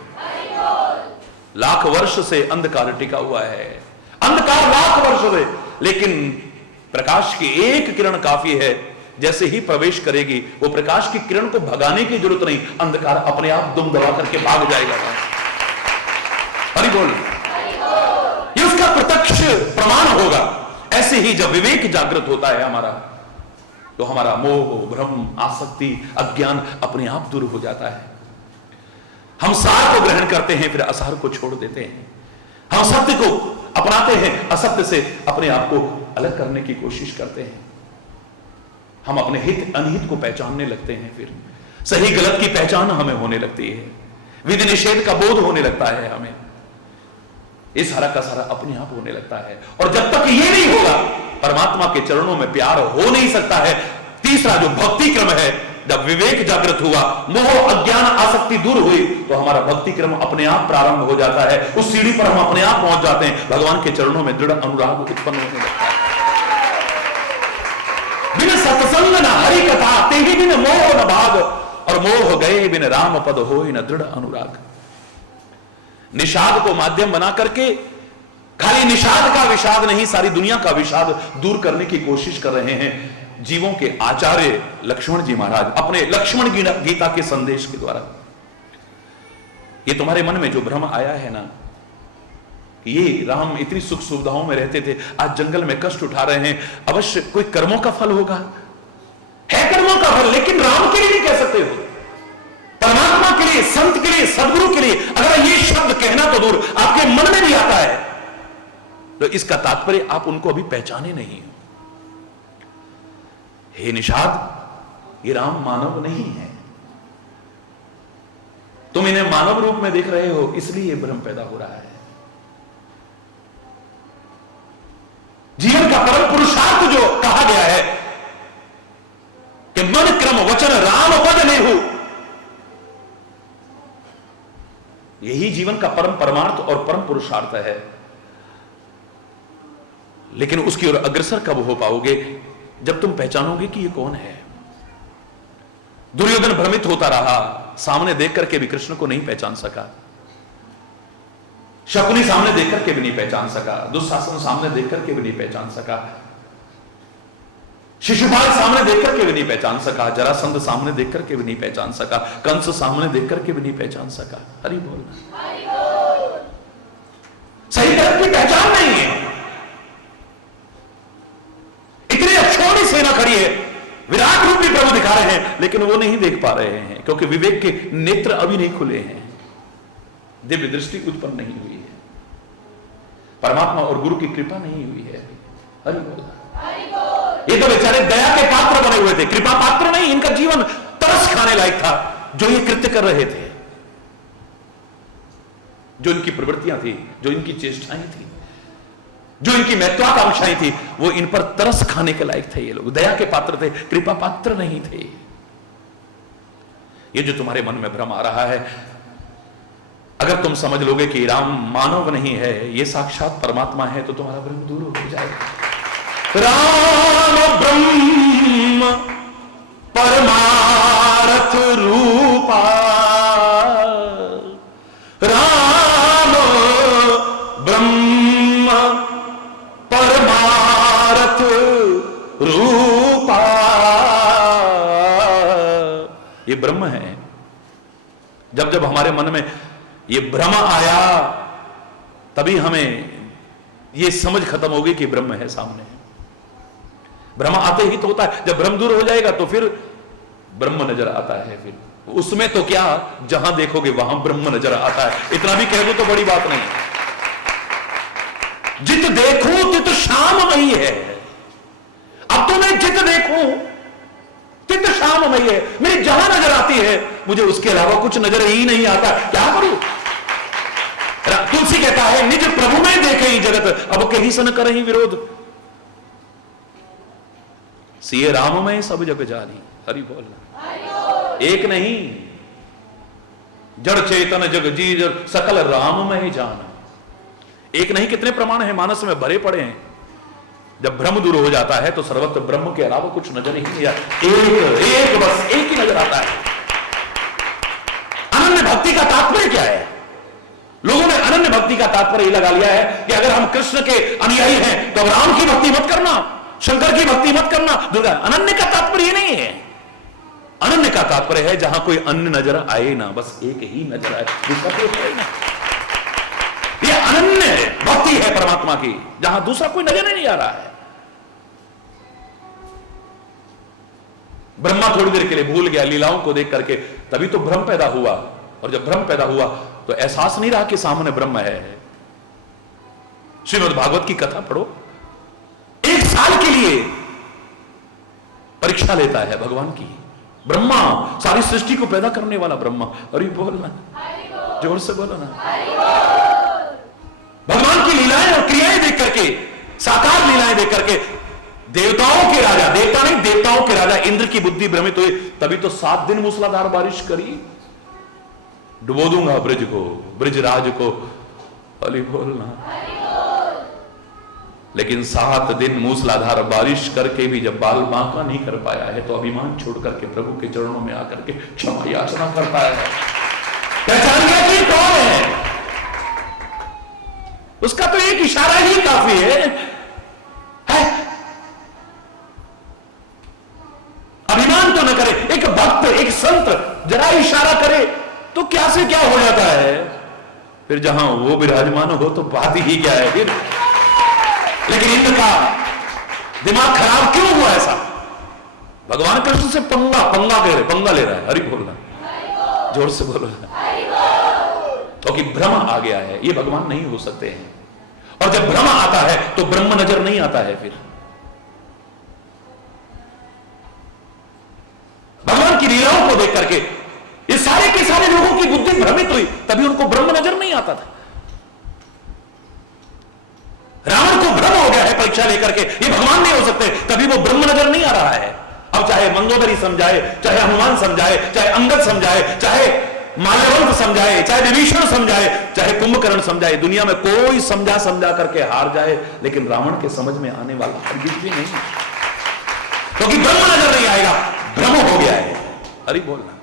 लाख वर्ष से अंधकार टिका हुआ है, अंधकार लाख वर्ष से, लेकिन प्रकाश की एक किरण काफी है। जैसे ही प्रवेश करेगी वो प्रकाश की किरण को भगाने की जरूरत नहीं, अंधकार अपने आप दुम दबा करके भाग जाएगा। हरि बोल। ये उसका प्रत्यक्ष प्रमाण होगा। ऐसे ही जब विवेक जागृत होता है हमारा, तो हमारा मोह, भ्रम, आसक्ति, अज्ञान अपने आप दूर हो जाता है। हम सार को ग्रहण करते हैं, फिर असार को छोड़ देते हैं। हम सत्य को अपनाते हैं, असत्य से अपने आप को अलग करने की कोशिश करते हैं। हम अपने हित अनहित को पहचानने लगते हैं, फिर सही गलत की पहचान हमें होने लगती है, विधि निषेध का बोध होने लगता है हमें। ये सारा का सारा अपने आप होने लगता है। और जब तक ये नहीं होगा, परमात्मा के चरणों में प्यार हो नहीं सकता है। तीसरा जो भक्ति क्रम है, जब विवेक जागृत हुआ, मोह, अज्ञान, आसक्ति दूर हुई, तो हमारा भक्ति क्रम अपने आप प्रारंभ हो जाता है। उस सीढ़ी पर हम अपने आप पहुंच जाते हैं, भगवान के चरणों में दृढ़ अनुराग उत्पन्न होने लगता है। बिन सत्संग न हरि कथा, तेहि बिन मोह न भाग, और मोह गए बिन राम पद होय न दृढ़ अनुराग। निषाद को माध्यम बना करके खाली निषाद का विषाद नहीं, सारी दुनिया का विषाद दूर करने की कोशिश कर रहे हैं जीवों के आचार्य लक्ष्मण जी महाराज अपने लक्ष्मण गीता के संदेश के द्वारा। ये तुम्हारे मन में जो भ्रम आया है ना, ये राम इतनी सुख सुविधाओं में रहते थे, आज जंगल में कष्ट उठा रहे हैं, अवश्य कोई कर्मों का फल होगा, है कर्मों का फल, लेकिन राम के लिए नहीं कह सकते हो, परमात्मा के लिए, संत के लिए, सदगुरु के लिए अगर ये शब्द कहना तो दूर आपके मन में भी आता है तो इसका तात्पर्य आप उनको अभी पहचाने नहीं हो। हे निषाद, ये राम मानव नहीं है, तुम इन्हें मानव रूप में देख रहे हो, इसलिए ये भ्रम पैदा हो रहा है। जीवन का परम पुरुषार्थ जो कहा गया है कि मन क्रम वचन राम पद ले हो, यही जीवन का परम परमार्थ और परम पुरुषार्थ है। लेकिन उसकी ओर अग्रसर कब हो पाओगे? जब तुम पहचानोगे कि ये कौन है। दुर्योधन भ्रमित होता रहा, सामने देख करके भी कृष्ण को नहीं पहचान सका, शकुनी सामने देख करके भी नहीं पहचान सका, दुशासन सामने देख करके भी नहीं पहचान सका, शिशुपाल सामने देख करके भी नहीं पहचान सका, जरासंध सामने देख करके भी नहीं पहचान सका, कंस सामने देख करके भी नहीं पहचान सका। हरि बोल। सही तरह की पहचान नहीं है। इतनी अक्षौणी सेना खड़ी है, विराट रूप भी प्रभु दिखा रहे हैं, लेकिन वो नहीं देख पा रहे हैं क्योंकि विवेक के नेत्र अभी नहीं खुले हैं, दिव्य दृष्टि उत्पन्न नहीं हुई है, परमात्मा और गुरु की कृपा नहीं हुई है। हरि बोल। ये तो बेचारे दया के पात्र बने हुए थे, कृपा पात्र नहीं। इनका जीवन तरस खाने लायक था जो ये कृत्य कर रहे थे, जो इनकी प्रवृत्तियां थी, जो इनकी चेष्टाएं थी, जो इनकी महत्वाकांक्षाएं थी, वो इन पर तरस खाने के लायक थे। ये लोग दया के पात्र थे, कृपा पात्र नहीं थे। ये जो तुम्हारे मन में भ्रम आ रहा है, अगर तुम समझ लोगे कि राम मानव नहीं है, ये साक्षात परमात्मा है, तो तुम्हारा भ्रम दूर हो जाएगा। राम ब्रह्म परमार्थ रूपा, राम ब्रह्म परमार्थ रूपा, ये ब्रह्म है। जब जब हमारे मन में ये भ्रम आया, तभी हमें ये समझ खत्म होगी कि ब्रह्म है सामने। ब्रह्म आते ही तो होता है, जब भ्रम दूर हो जाएगा तो फिर ब्रह्म नजर आता है। फिर उसमें तो क्या, जहां देखोगे वहां ब्रह्म नजर आता है। इतना भी कह दो तो बड़ी बात नहीं। जित देखूं तित श्याममयी है। अब तो मैं जित देखूं तित श्याममयी है, मेरी जहां नजर आती है मुझे उसके अलावा कुछ नजर ही नहीं आता, क्या करूं? तुलसी कहता है निज प्रभु में देखे ही जगत, अब कहीं सन करहीं विरोध, सिए राम में सब जग जानी। हरि बोल। एक नहीं, जड़ चेतन जग जीव सकल राम में जाना। एक नहीं, कितने प्रमाण हैं, मानस में भरे पड़े हैं। जब भ्रम दूर हो जाता है तो सर्वत्र ब्रह्म के अलावा कुछ नजर ही नहीं आता, एक बस एक ही नजर आता है। अनन्य भक्ति का तात्पर्य क्या है? लोगों ने अनन्य भक्ति का तात्पर्य यह लगा लिया है कि अगर हम कृष्ण के अनुयायी हैं तो राम की भक्ति मत करना, शंकर की भक्ति मत करना, दुर्गा। अनन्य का तात्पर्य नहीं है। अनन्य का तात्पर्य है जहां कोई अन्य नजर आए ना, बस एक ही नजर आए, दूसरा कोई है ना। यह अनन्य भक्ति है परमात्मा की, जहां दूसरा कोई नजर नहीं आ रहा है। ब्रह्मा थोड़ी देर के लिए भूल गया लीलाओं को देख करके, तभी तो भ्रम पैदा हुआ। और जब भ्रम पैदा हुआ तो एहसास नहीं रहा कि सामने ब्रह्म है। श्रीमद् भागवत की कथा पढ़ो, 1 साल के लिए परीक्षा लेता है भगवान की। ब्रह्मा, सारी सृष्टि को पैदा करने वाला ब्रह्मा। अरे बोलना, जोर से बोलो ना। भगवान की लीलाएं और क्रियाएं देख करके, साकार लीलाएं देख करके देवताओं के राजा, देवता नहीं देवताओं के राजा इंद्र की बुद्धि भ्रमित हुई। तभी तो 7 दिन मूसलाधार बारिश करी। डुबो दूंगा ब्रज को, ब्रजराज को। अली बोलना। लेकिन 7 दिन मूसलाधार बारिश करके भी जब बाल बांका नहीं कर पाया है तो अभिमान छोड़ करके प्रभु के चरणों में आकर के क्षमा याचना करता है। पहचान गया कि कौन है। उसका तो एक इशारा ही काफी है? अभिमान तो न करे, एक भक्त एक संत जरा इशारा करे तो क्या से क्या हो जाता है। फिर जहां वो विराजमान हो तो बात ही क्या है फिर। लेकिन इंद्र का दिमाग खराब क्यों हुआ ऐसा? भगवान कृष्ण से पंगा ले रहा है। हरि बोलना, जोर से बोलो। क्योंकि भ्रम आ गया है, ये भगवान नहीं हो सकते हैं। और जब भ्रम आता है तो ब्रह्म नजर नहीं आता है। फिर भगवान की लीलाओं को देख करके ये सारे के सारे लोगों की बुद्धि भ्रमित हुई, तभी उनको ब्रह्म नजर नहीं आता था। रावण को भ्रम हो गया है परीक्षा लेकर के, ये भगवान नहीं हो सकते, तभी वो ब्रह्म नजर नहीं आ रहा है। अब चाहे मंदोदरी समझाए, चाहे हनुमान समझाए, चाहे अंगद समझाए, चाहे माल्यवंत समझाए, चाहे विभीषण समझाए, चाहे कुंभकर्ण समझाए, दुनिया में कोई समझा करके हार जाए, लेकिन रावण के समझ में आने वाला हरगिज भी नहीं, क्योंकि ब्रह्म नजर नहीं आएगा, भ्रम हो गया है। हरि बोलना।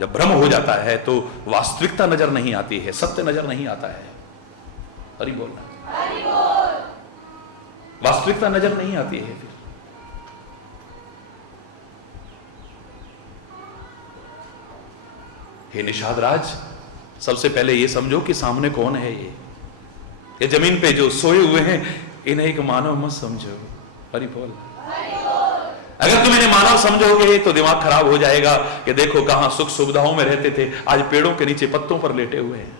जब भ्रम हो जाता है तो वास्तविकता नजर नहीं आती है, सत्य नजर नहीं आता है। हरि बोलना। वास्तविकता नजर नहीं आती है। फिर हे निषाद राज, सबसे पहले ये समझो कि सामने कौन है। ये जमीन पे जो सोए हुए हैं इन्हें एक मानव मत समझो। हरि बोल। अगर तुम इन्हें मानव समझोगे तो दिमाग खराब हो जाएगा कि देखो कहां सुख सुविधाओं में रहते थे, आज पेड़ों के नीचे पत्तों पर लेटे हुए हैं।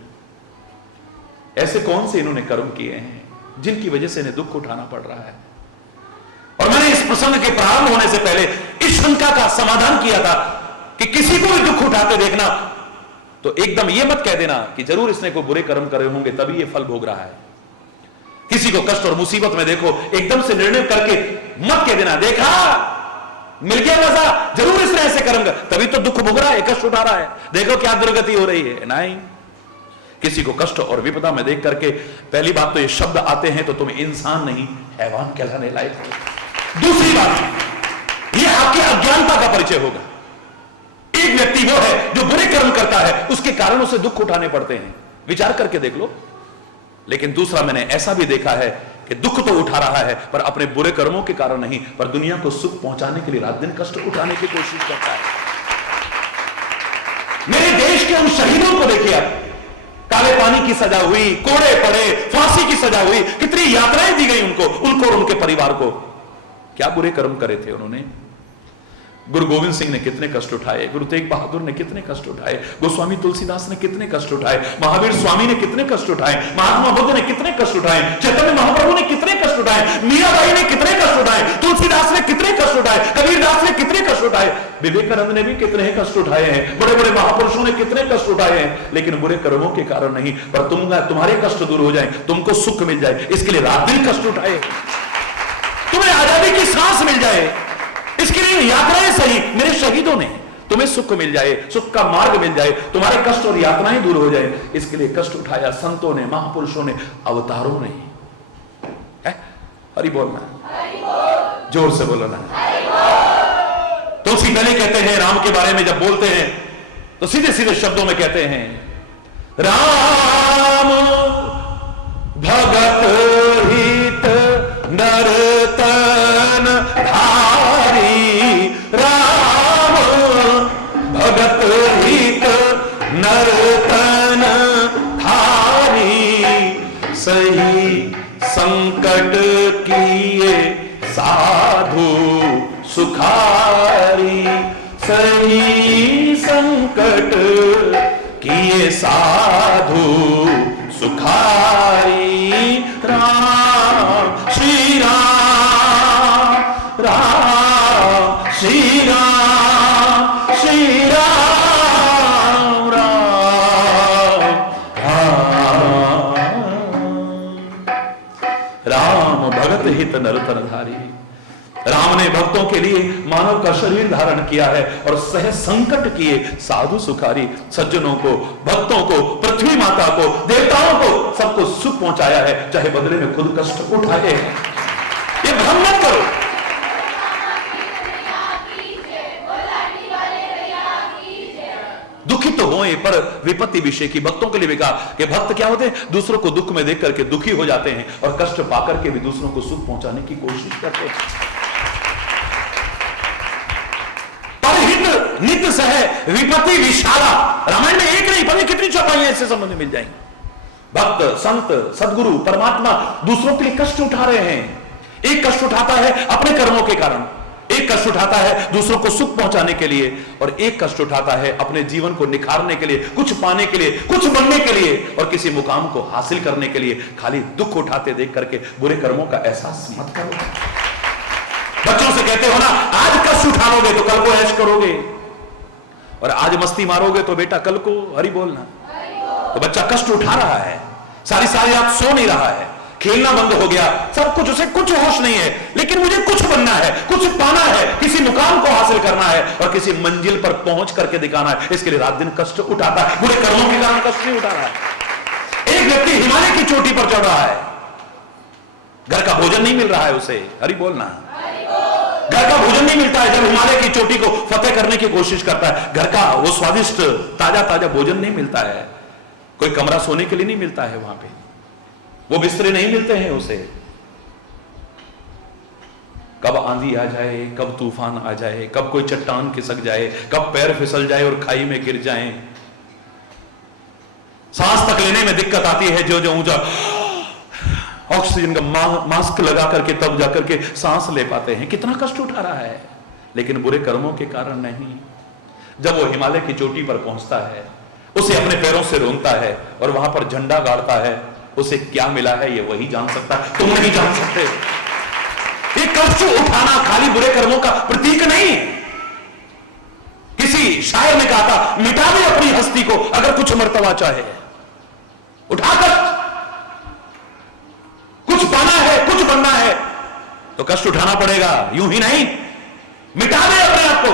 ऐसे कौन से इन्होंने कर्म किए हैं जिनकी वजह से इन्हें दुख उठाना पड़ रहा है। और मैंने इस प्रसंग के प्रारंभ होने से पहले इस शंका का समाधान किया था कि किसी को भी दुख उठाते देखना तो एकदम ये मत कह देना कि जरूर इसने कोई बुरे कर्म करे होंगे तभी ये फल भोग रहा है। किसी को कष्ट और मुसीबत में देखो, एकदम से निर्णय करके मत कह देना देखा मिल गया मजा, जरूर इसने ऐसे कर्म कर तभी तो दुख भोग रहा है, कष्ट उठा रहा है, देखो क्या दुर्गति हो रही है। नहीं, किसी को कष्ट और विपदा में देख करके पहली बात तो ये शब्द आते हैं तो तुम इंसान नहीं हैवान कहलाने लायक हो। दूसरी बात ये आपकी अज्ञानता का परिचय होगा। एक व्यक्ति वो है जो बुरे कर्म करता है, उसके कारण उसे दुख उठाने पड़ते हैं, विचार करके देख लो। लेकिन दूसरा मैंने ऐसा भी देखा है कि दुख तो उठा रहा है पर अपने बुरे कर्मों के कारण नहीं, पर दुनिया को सुख पहुंचाने के लिए रात दिन कष्ट उठाने की कोशिश करता है। मेरे देश के उन शहीदों को देखिए आप, काले पानी की सजा हुई, कोड़े पड़े, फांसी की सजा हुई, कितनी यात्राएं दी गई उनको और उनके परिवार को। क्या बुरे कर्म करे थे उन्होंने। गुरु गोविंद सिंह ने कितने कष्ट उठाए, गुरु तेग बहादुर ने कितने कष्ट उठाए, गोस्वामी तुलसीदास ने कितने कष्ट उठाए, महावीर स्वामी ने कितने कष्ट उठाए, महात्मा बुद्ध ने कितने कष्ट उठाए, चैतन्य महाप्रभु ने कितने कष्ट उठाए, मीराबाई ने कितने कष्ट उठाए, तुलसीदास ने कितने कष्ट उठाए, कबीरदास ने कितने कष्ट उठाए, विवेकानंद ने भी कितने कष्ट उठाए हैं, बड़े बड़े महापुरुषों ने कितने कष्ट उठाए हैं, लेकिन बुरे कर्मों के कारण नहीं। पर तुम्हारे कष्ट दूर हो जाए, तुमको सुख मिल जाए, इसके लिए रात दिन कष्ट उठाए, तुम्हें आजादी की सांस मिल जाए, इसके लिए यात्राएं सही मेरे शहीदों ने, तुम्हें सुख मिल जाए, सुख का मार्ग मिल जाए, तुम्हारे कष्ट और यात्राएं दूर हो जाए, इसके लिए कष्ट उठाया संतों ने, महापुरुषों ने, अवतारों ने। हरि बोलना, जोर से बोलना। तुलसी पहले कहते हैं राम के बारे में जब बोलते हैं तो सीधे सीधे शब्दों में कहते हैं राम भगत हित नरतन धारी, राम भगत हित नरतन धारी, सही संकट किए साधु सुखारी, सही संकट किए साधु सुखारी, राम श्री राम, राम श्री राम, श्री राम, राम राम भगत हित नरतन धारी। राम ने भक्तों के लिए मानव का शरीर धारण किया है और सह संकट किए साधु सुखारी, सज्जनों को, भक्तों को, पृथ्वी माता को, देवताओं को, सबको सुख पहुंचाया है, चाहे बदले में खुद कष्ट उठाए। ये भ्रम मत करो। दुखित तो होए पर विपत्ति विषय की। भक्तों के लिए भी कहा कि भक्त क्या होते हैं, दूसरों को दुख में देख करके दुखी हो जाते हैं और कष्ट पाकर के भी दूसरों को सुख पहुंचाने की कोशिश करते हैं। परहित नित्य सह विपत्ति विशाला। रामायण में एक नहीं पता कितनी चौपाइयां इससे संबंध मिल जाएंगी। भक्त, संत, सदगुरु, परमात्मा दूसरों के लिए कष्ट उठा रहे हैं। एक कष्ट उठाता है अपने कर्मों के कारण, एक कष्ट उठाता है दूसरों को सुख पहुंचाने के लिए, और एक कष्ट उठाता है अपने जीवन को निखारने के लिए, कुछ पाने के लिए, कुछ बनने के लिए और किसी मुकाम को हासिल करने के लिए। खाली दुख उठाते देख करके बुरे कर्मों का एहसास मत करो। बच्चों से कहते हो ना, आज कष्ट उठाओगे तो कल को ऐश करोगे, और आज मस्ती मारोगे तो बेटा कल को हरि बोलना। तो बच्चा कष्ट उठा रहा है, सारी सारी रात सो नहीं रहा है, खेलना बंद हो गया, सब कुछ, उसे कुछ होश नहीं है, लेकिन मुझे कुछ बनना है, कुछ पाना है, किसी मुकाम को हासिल करना है और किसी मंजिल पर पहुंच करके दिखाना है। इसके लिए रात दिन कष्ट उठाता है, बुरे कर्मों के कारण कष्ट नहीं उठा रहा है। एक व्यक्ति हिमालय की चोटी पर चढ़ रहा है, घर का भोजन नहीं मिल रहा है उसे, हरि बोलना। घर का भोजन नहीं मिलता है, जब हिमालय की चोटी को फतेह करने की कोशिश करता है, घर का वो स्वादिष्ट ताजा ताजा भोजन नहीं मिलता है, कोई कमरा सोने के लिए नहीं मिलता है, वहां पे वो बिस्तरे नहीं मिलते हैं उसे। कब आंधी आ जाए, कब तूफान आ जाए, कब कोई चट्टान खिसक जाए, कब पैर फिसल जाए और खाई में गिर जाए, सांस तक लेने में दिक्कत आती है। जो जो ऊंचा ऑक्सीजन का मास्क लगा करके तब जाकर के सांस ले पाते हैं। कितना कष्ट उठा रहा है, लेकिन बुरे कर्मों के कारण नहीं। जब वो हिमालय की चोटी पर पहुंचता है, उसे अपने पैरों से रोंगता है और वहां पर झंडा गाड़ता है, उसे क्या मिला है ये वही जान सकता है, तुम नहीं जान सकते। ये कष्ट उठाना खाली बुरे कर्मों का प्रतीक नहीं। किसी शायर ने कहा था, मिटा दे अपनी हस्ती को अगर कुछ मर्तबा चाहे। उठाकर कुछ पाना है, कुछ बनना है तो कष्ट उठाना पड़ेगा, यूं ही नहीं। मिटा दे अपने आप को,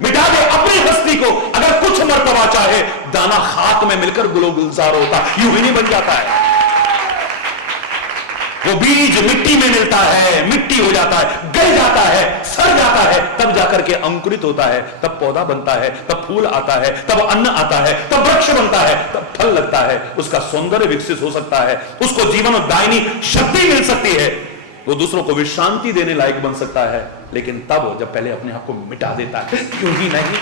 मिटा दे अपनी हस्ती को अगर कुछ मर्तबा चाहे। दाना खाक में मिलकर गुलो गुलजार होता, यूं ही नहीं बन जाता है। वो बीज मिट्टी में मिलता है, मिट्टी हो जाता है, गल जाता है, सड़ जाता है, तब जाकर के अंकुरित होता है, तब पौधा बनता है, तब फूल आता है, तब अन्न आता है, तब वृक्ष बनता है, तब फल लगता है, उसका सौंदर्य विकसित हो सकता है, उसको जीवन दायिनी शक्ति मिल सकती है, वो दूसरों को विश्रांति देने लायक बन सकता है। लेकिन तब जब पहले अपने आप को मिटा देता है, क्यों ही नहीं।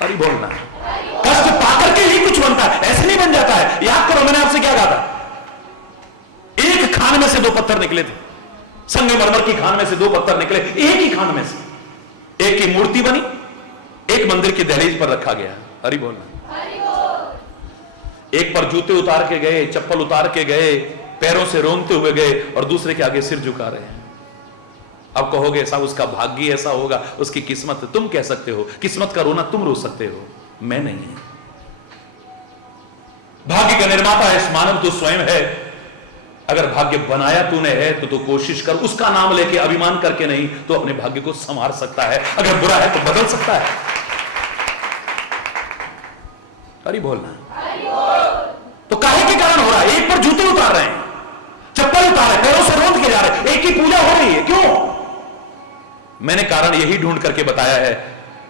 अरे बोलना, कष्ट पाकर के ही कुछ बनता है, ऐसे नहीं बन जाता है। याद करो मैंने आपसे क्या कहा था, एक खान में से दो पत्थर निकले थे, संगमरमर की खान में से दो पत्थर निकले, एक ही खान में से। एक की मूर्ति बनी, एक मंदिर की दहलीज पर रखा गया। अरे बोलना, एक पर जूते उतार के गए, चप्पल उतार के गए, पैरों से रोंगते हुए गए, और दूसरे के आगे सिर झुका रहे हैं। अब कहोगे साहब उसका भाग्य ऐसा होगा, उसकी किस्मत। तुम कह सकते हो, किस्मत का रोना तुम रो सकते हो, मैं नहीं। भाग्य का निर्माता है मानव तो स्वयं है। अगर भाग्य बनाया तूने है तो तू कोशिश कर, उसका नाम लेके अभिमान करके नहीं, तो अपने भाग्य को संवार सकता है। अगर बुरा है तो बदल सकता है। अरे बोलना, तो काहे के कारण हो रहा है? एक पर जूते उतार रहे हैं, चप्पल उतार रहे, पैरों से रोंद के जा रहे हैं, एक की पूजा हो रही है, क्यों? मैंने कारण यही ढूंढ करके बताया है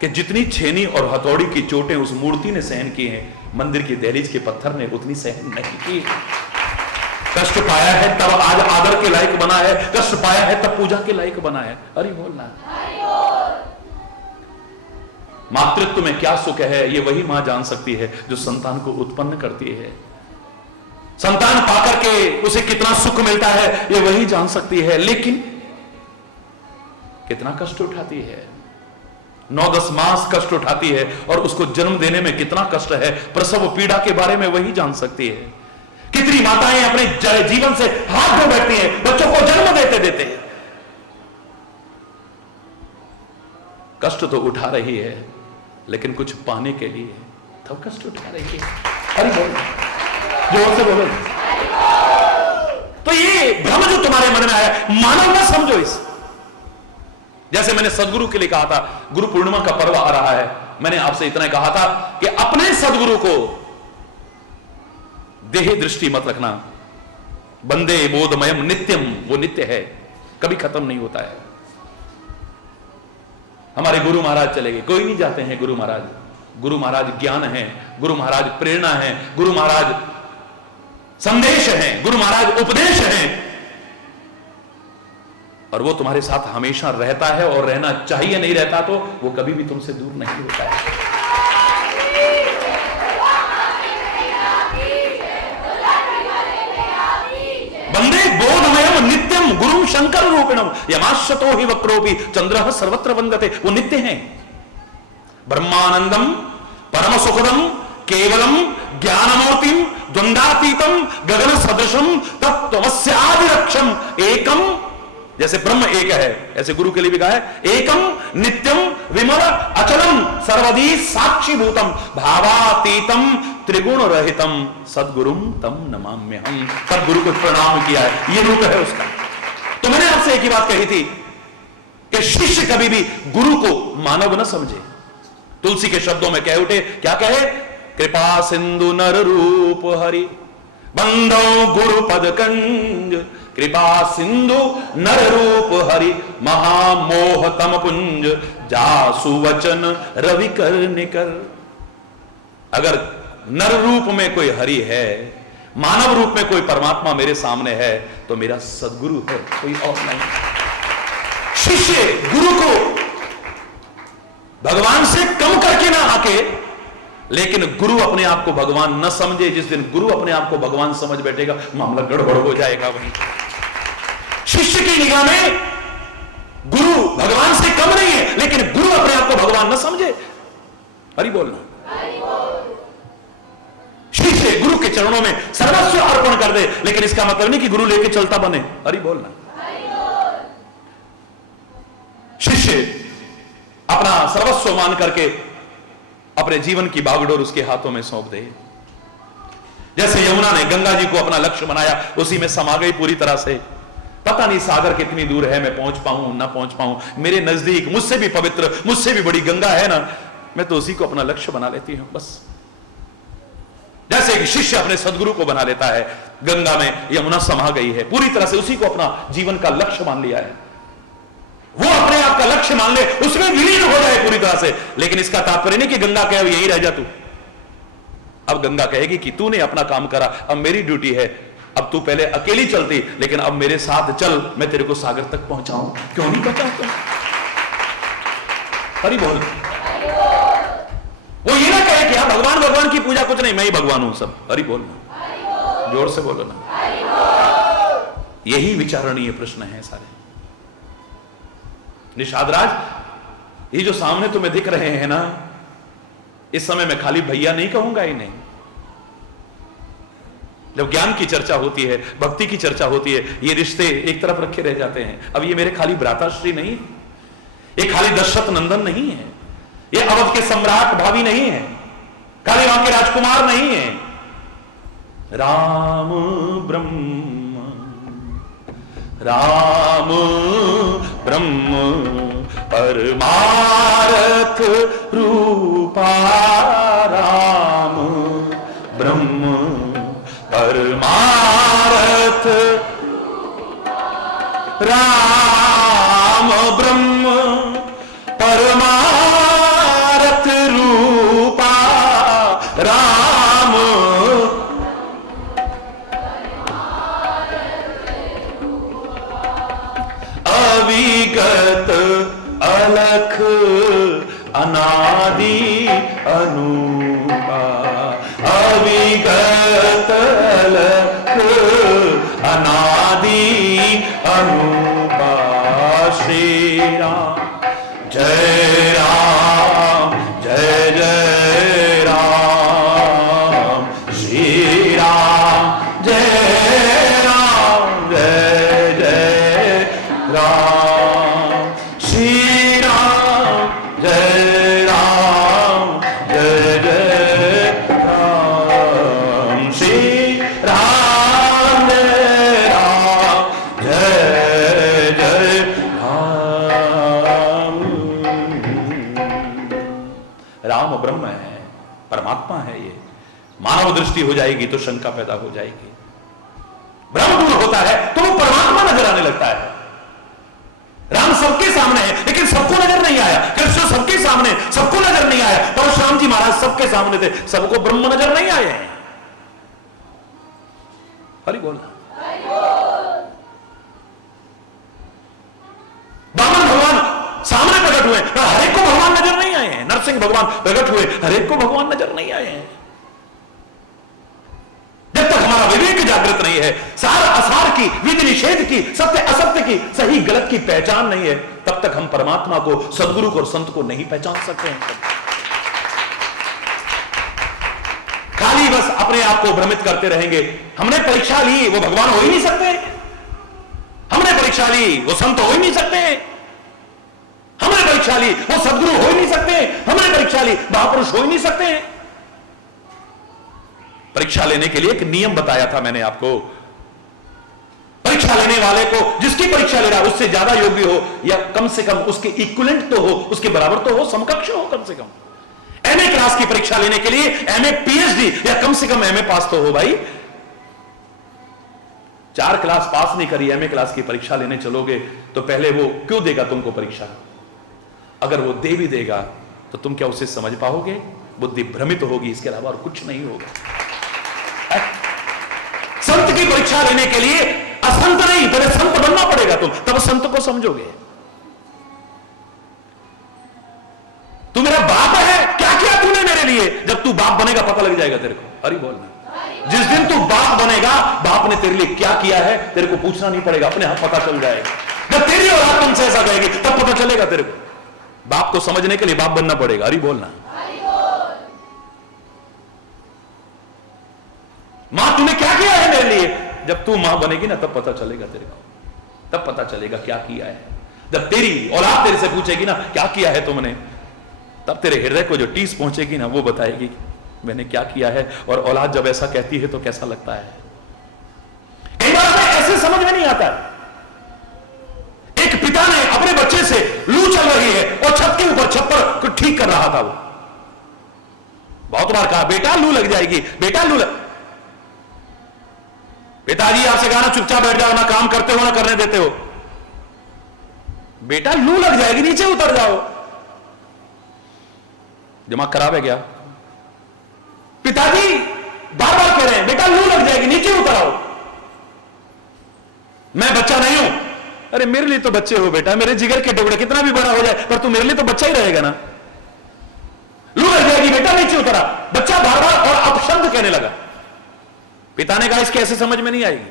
कि जितनी छेनी और हथौड़ी की चोटें उस मूर्ति ने सहन की हैं, मंदिर की दहलीज के पत्थर ने उतनी सहन नहीं की। कष्ट पाया है तब आज आदर के लायक बना है, कष्ट पाया है तब पूजा के लायक बना है। अरे बोलना, मातृत्व में क्या सुख है ये वही मां जान सकती है जो संतान को उत्पन्न करती है। संतान पाकर के उसे कितना सुख मिलता है ये वही जान सकती है, लेकिन कितना कष्ट उठाती है। 9-10 मास कष्ट उठाती है, और उसको जन्म देने में कितना कष्ट है, प्रसव पीड़ा के बारे में वही जान सकती है। कितनी माताएं अपने जीवन से हाथ धो बैठती हैं बच्चों को जन्म देते देते। कष्ट तो उठा रही है, लेकिन कुछ पाने के लिए तब कष्ट उठा रही है। अरे बोल, जोर से बोलो। तो ये भ्रम जो तुम्हारे मन में आया, मानो ना समझो इस। जैसे मैंने सदगुरु के लिए कहा था, गुरु पूर्णिमा का पर्व आ रहा है, मैंने आपसे इतना कहा था कि अपने सदगुरु को देह दृष्टि मत रखना। बंदे बोधमयम नित्यम, वो नित्य है, कभी खत्म नहीं होता है। हमारे गुरु महाराज चले गए, कोई नहीं जाते हैं गुरु महाराज, गुरु महाराज ज्ञान है, गुरु महाराज प्रेरणा है, गुरु महाराज संदेश है, गुरु महाराज उपदेश है, और वो तुम्हारे साथ हमेशा रहता है और रहना चाहिए। नहीं रहता तो वो कभी भी तुमसे दूर नहीं होता है। वंदे बोधमयम नित्यम गुरु शंकर रूपिणम यमाश्वतो हि वक्रोपि चंद्रः सर्वत्र वंदते। वो नित्य हैं, ब्रह्मानंदम परम सुखदम केवलम ज्ञानमूर्तिम द्वंद्वातीतम गगन सदृशम तत्त्वस्यादिरक्षम एकम। जैसे ब्रह्म एक है, ऐसे गुरु के लिए भी कहा है एकम नित्यम विमल अचलम सर्वदी साक्षीभूतम भावातीतम त्रिगुण रहितम सद्गुरुम तम नमाम्यहम। तब गुरु को प्रणाम किया है, ये रूप है उसका। तो मैंने आपसे एक ही बात कही थी कि शिष्य कभी भी गुरु को मानव न समझे। तुलसी के शब्दों में कह उठे, क्या कहे? कृपा सिंधु नर रूप हरि बंदो गुरु पद कंज, कृपा सिंधु नर रूप हरि महामोह तम पुंज, जासु वचन रवि कर निकर। अगर नर रूप में कोई हरि है, मानव रूप में कोई परमात्मा मेरे सामने है, तो मेरा सदगुरु है, कोई और नहीं। शिष्य गुरु को भगवान से कम करके ना आके, लेकिन गुरु अपने आप को भगवान न समझे। जिस दिन गुरु अपने आप को भगवान समझ बैठेगा, मामला गड़बड़ हो जाएगा। वहीं शिष्य की निगाह में गुरु भगवान से कम नहीं है, लेकिन गुरु अपने आप को भगवान न समझे। हरि बोलना। शिष्य गुरु के चरणों में सर्वस्व अर्पण कर दे, लेकिन इसका मतलब नहीं कि गुरु लेके चलता बने। हरि बोलना। शिष्य अपना सर्वस्व मान करके अपने जीवन की बागडोर उसके हाथों में सौंप दे। जैसे यमुना ने गंगा जी को अपना लक्ष्य बनाया, उसी में समा गई पूरी तरह से। पता नहीं सागर कितनी दूर है, मैं पहुंच पाऊं ना पहुंच पाऊं, मेरे नजदीक मुझसे भी पवित्र, मुझसे भी बड़ी गंगा है ना, मैं तो उसी को अपना लक्ष्य बना लेती हूं बस। जैसे कि शिष्य अपने सदगुरु को बना लेता है, गंगा में यमुना समा गई है पूरी तरह से, उसी को अपना जीवन का लक्ष्य मान लिया है। वो अपने आप का लक्ष्य मान ले, उसमें विलीन हो जाए पूरी तरह से। लेकिन इसका तात्पर्य नहीं कि गंगा कहे यही रह जा तू। अब गंगा कहेगी कि तूने अपना काम करा, अब मेरी ड्यूटी है, अब तू पहले अकेली चलती, लेकिन अब मेरे साथ चल, मैं तेरे को सागर तक पहुंचाऊं। क्यों नहीं पहुंचाऊं? हरि बोल। वो ये ना कहे कि हाँ भगवान भगवान की पूजा कुछ नहीं, मैं ही भगवान हूं सब। हरि बोल, जोर से बोलो ना। यही विचारणीय प्रश्न है सारे। निषाद राज, ये जो सामने तुम्हें दिख रहे हैं ना, इस समय मैं खाली भैया नहीं कहूंगा ही नहीं। जब ज्ञान की चर्चा होती है, भक्ति की चर्चा होती है, ये रिश्ते एक तरफ रखे रह जाते हैं। अब ये मेरे खाली भ्राताश्री नहीं है, ये खाली दशरथ नंदन नहीं है, ये अवध के सम्राट भावी नहीं है, खाली वहां के राजकुमार नहीं है। राम ब्रह्म, राम ब्रह्म परमार्थ रूपा, राम ब्रह्म परमार्थ, राम ब्रह्म परमार्थ रूपा, राम अविगत अलख अनादि अनूपा, अविगत अलख अनादि अनूपा। श्री राम जय राम, जय जय राम, श्री राम जय राम, जय जय राम, श्री राम जय राम, जय जय राम, श्री राम जय राम, जय जय राम। राम ब्रह्म है, परमात्मा है। ये मानव दृष्टि हो जाएगी तो शंका पैदा हो जाएगी। ब्रह्म दूर होता है तो वो परमात्मा नजर आने लगता है। राम सबके सामने है, लेकिन सबको नजर नहीं आया। कृष्ण सबके सामने, सबको नजर नहीं आया। परशुराम हनुमान जी महाराज सबके सामने थे, सबको ब्रह्म नजर नहीं आए हैं। हरि बोलना। वामन भगवान सामने प्रकट हुए, हर एक को भगवान नजर नहीं आए हैं। नरसिंह भगवान प्रकट हुए, हर एक को भगवान नजर नहीं आए हैं। जब तक हमारा विवेक जागृत नहीं है, सार असार की, विधि निषेध की, सत्य असत्य की, सही गलत की पहचान नहीं है, तब तक हम परमात्मा को, सदगुरु को और संत को नहीं पहचान सकते हैं। खाली बस अपने आप को भ्रमित करते रहेंगे। हमने परीक्षा ली, वो भगवान हो ही नहीं सकते। हमने परीक्षा ली, वो संत हो ही नहीं सकते। हमने परीक्षा ली, वो सदगुरु हो ही नहीं सकते। हमने परीक्षा ली, महापुरुष हो ही नहीं सकते। परीक्षा लेने के लिए एक नियम बताया था मैंने आपको। परीक्षा लेने वाले को, जिसकी परीक्षा ले रहा है उससे ज्यादा योग्य हो, या कम से कम उसके इक्विवेलेंट तो हो, उसके बराबर तो हो, समकक्ष हो कम से कम। एमए क्लास की परीक्षा लेने के लिए एमए पीएचडी या कम से कम एमए पास तो हो भाई। 4 क्लास पास नहीं करी, एमए क्लास की परीक्षा लेने चलोगे तो पहले वो क्यों देगा तुमको परीक्षा? अगर वो दे भी देगा तो तुम क्या उसे समझ पाओगे? बुद्धि भ्रमित होगी, इसके अलावा और कुछ नहीं होगा। संत की परीक्षा लेने के लिए असंत नहीं, पहले संत बनना पड़ेगा तुम, तब संत को समझोगे। तू मेरा बाप है, क्या किया तूने मेरे लिए? जब तू बाप बनेगा पता लग जाएगा तेरे को। हरि बोलना। जिस दिन तू बाप बनेगा, बाप ने तेरे लिए क्या किया है तेरे को पूछना नहीं पड़ेगा, अपने आप पता चल जाएगा। जब तेरी औलाद तुमसे ऐसा कहेगी तब पता चलेगा तेरे को। बाप को समझने के लिए बाप बनना पड़ेगा। हरि बोलना। मां तूने क्या किया है मेरे लिए? जब तू मां बनेगी ना तब पता चलेगा तेरे को, तब पता चलेगा क्या किया है। जब तेरी औलाद तेरे से पूछेगी ना क्या किया है तुमने, तब तेरे हृदय को जो टीस पहुंचेगी ना वो बताएगी मैंने क्या किया है। और औलाद जब ऐसा कहती है तो कैसा लगता है। कई बार हमें ऐसे समझ में नहीं आता। एक पिता ने अपने बच्चे से लू चल रही है और छत के ऊपर छप्पर को ठीक कर रहा था। वो बहुत बार कहा बेटा लू लग जाएगी, बेटा लू लग। पिताजी आपसे कहा ना चुपचाप बैठ जाओ, ना काम करते हो ना करने देते हो। बेटा लू लग जाएगी, नीचे उतर जाओ। दिमाग खराब है क्या? पिताजी बार बार कह रहे हैं बेटा लू लग जाएगी, नीचे उतर आओ। मैं बच्चा नहीं हूं। अरे मेरे लिए तो बच्चे हो बेटा, मेरे जिगर के टुकड़े, कितना भी बड़ा हो जाए पर तू मेरे लिए तो बच्चा ही रहेगा ना। लू लग जाएगी बेटा, नीचे उतरा। बच्चा बार बार और अपशब्द कहने लगा। पिता ने कहा इसके ऐसे समझ में नहीं आएगी।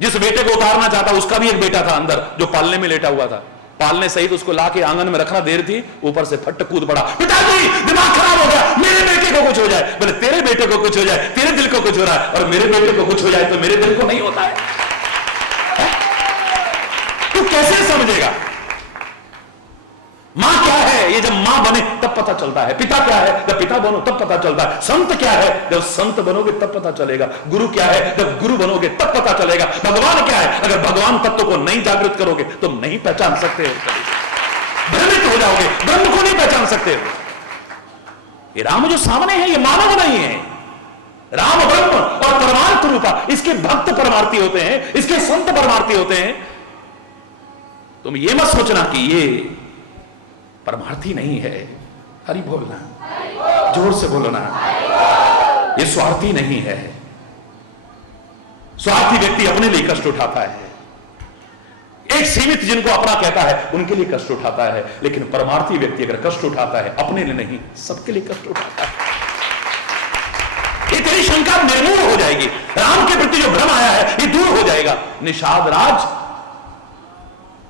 जिस बेटे को उतारना चाहता उसका भी एक बेटा था अंदर जो पालने में लेटा हुआ था। पालने सहित उसको लाके आंगन में रखना देर थी, ऊपर से फट कूद पड़ा। पिताजी दिमाग खराब हो गया, मेरे बेटे को कुछ हो जाए। बोले तेरे बेटे को कुछ हो जाए, तेरे दिल को कुछ हो रहा है, और मेरे बेटे को कुछ हो जाए तो मेरे दिल को नहीं होता है। तू कैसे समझेगा? मां क्या है ये जब मां बने तब पता चलता है। पिता क्या है जब पिता बनो तब पता चलता है। संत क्या है जब संत बनोगे तब पता चलेगा। गुरु क्या है जब गुरु बनोगे तब पता चलेगा। भगवान क्या है अगर भगवान तत्व को नहीं जागृत करोगे तुम नहीं पहचान सकते हो, भ्रमित हो जाओगे, ब्रह्म को नहीं पहचान सकते हो। ये राम जो सामने है ये मानव नहीं है। राम ब्रह्म और परमार्थ रूपा, इसके भक्त परमार्थी होते हैं, इसके संत परमार्थी होते हैं। तुम ये मत सोचना कि ये परमार्थी नहीं है। हरि बोलना, जोर से बोलना। ये स्वार्थी नहीं है। स्वार्थी व्यक्ति अपने लिए कष्ट उठाता है। एक सीमित जिनको अपना कहता है उनके लिए कष्ट उठाता है, लेकिन परमार्थी व्यक्ति अगर कष्ट उठाता है अपने लिए नहीं सबके लिए कष्ट उठाता है। ये तेरी शंका निर्मूल हो जाएगी। राम के प्रति जो भ्रम आया है ये दूर हो जाएगा। निषाद राज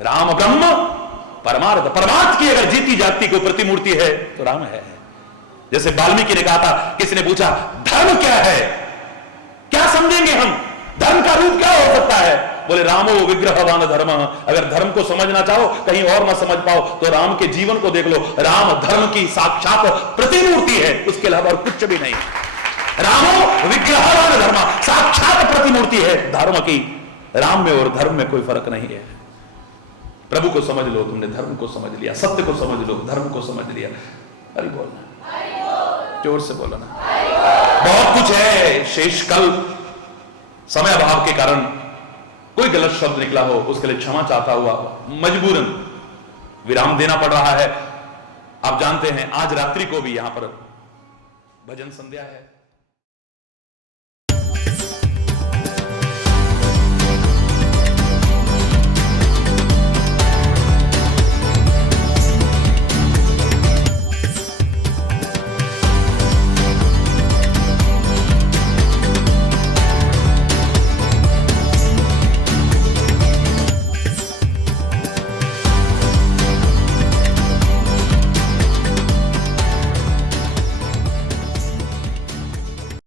राम ब्रह्म परमार्थ, परमार्थ की अगर जीती जाती कोई प्रतिमूर्ति है तो राम है। जैसे वाल्मीकि ने कहा था, किसी ने पूछा धर्म क्या है, क्या समझेंगे हम, धर्म का रूप क्या हो सकता है? बोले रामो विग्रहवान धर्म। अगर धर्म को समझना चाहो कहीं और ना समझ पाओ तो राम के जीवन को देख लो। राम धर्म की साक्षात प्रतिमूर्ति है, उसके अलावा और कुछ भी नहीं। रामो विग्रहवान धर्म, साक्षात प्रतिमूर्ति है धर्म की। राम में और धर्म में कोई फर्क नहीं है। प्रभु को समझ लो, तुमने धर्म को समझ लिया, सत्य को समझ लो, धर्म को समझ लिया। हरि बोलना, जोर से बोलो ना। बहुत कुछ है शेष कल, समय अभाव के कारण कोई गलत शब्द निकला हो उसके लिए क्षमा चाहता हुआ मजबूरन विराम देना पड़ रहा है। आप जानते हैं आज रात्रि को भी यहां पर भजन संध्या है,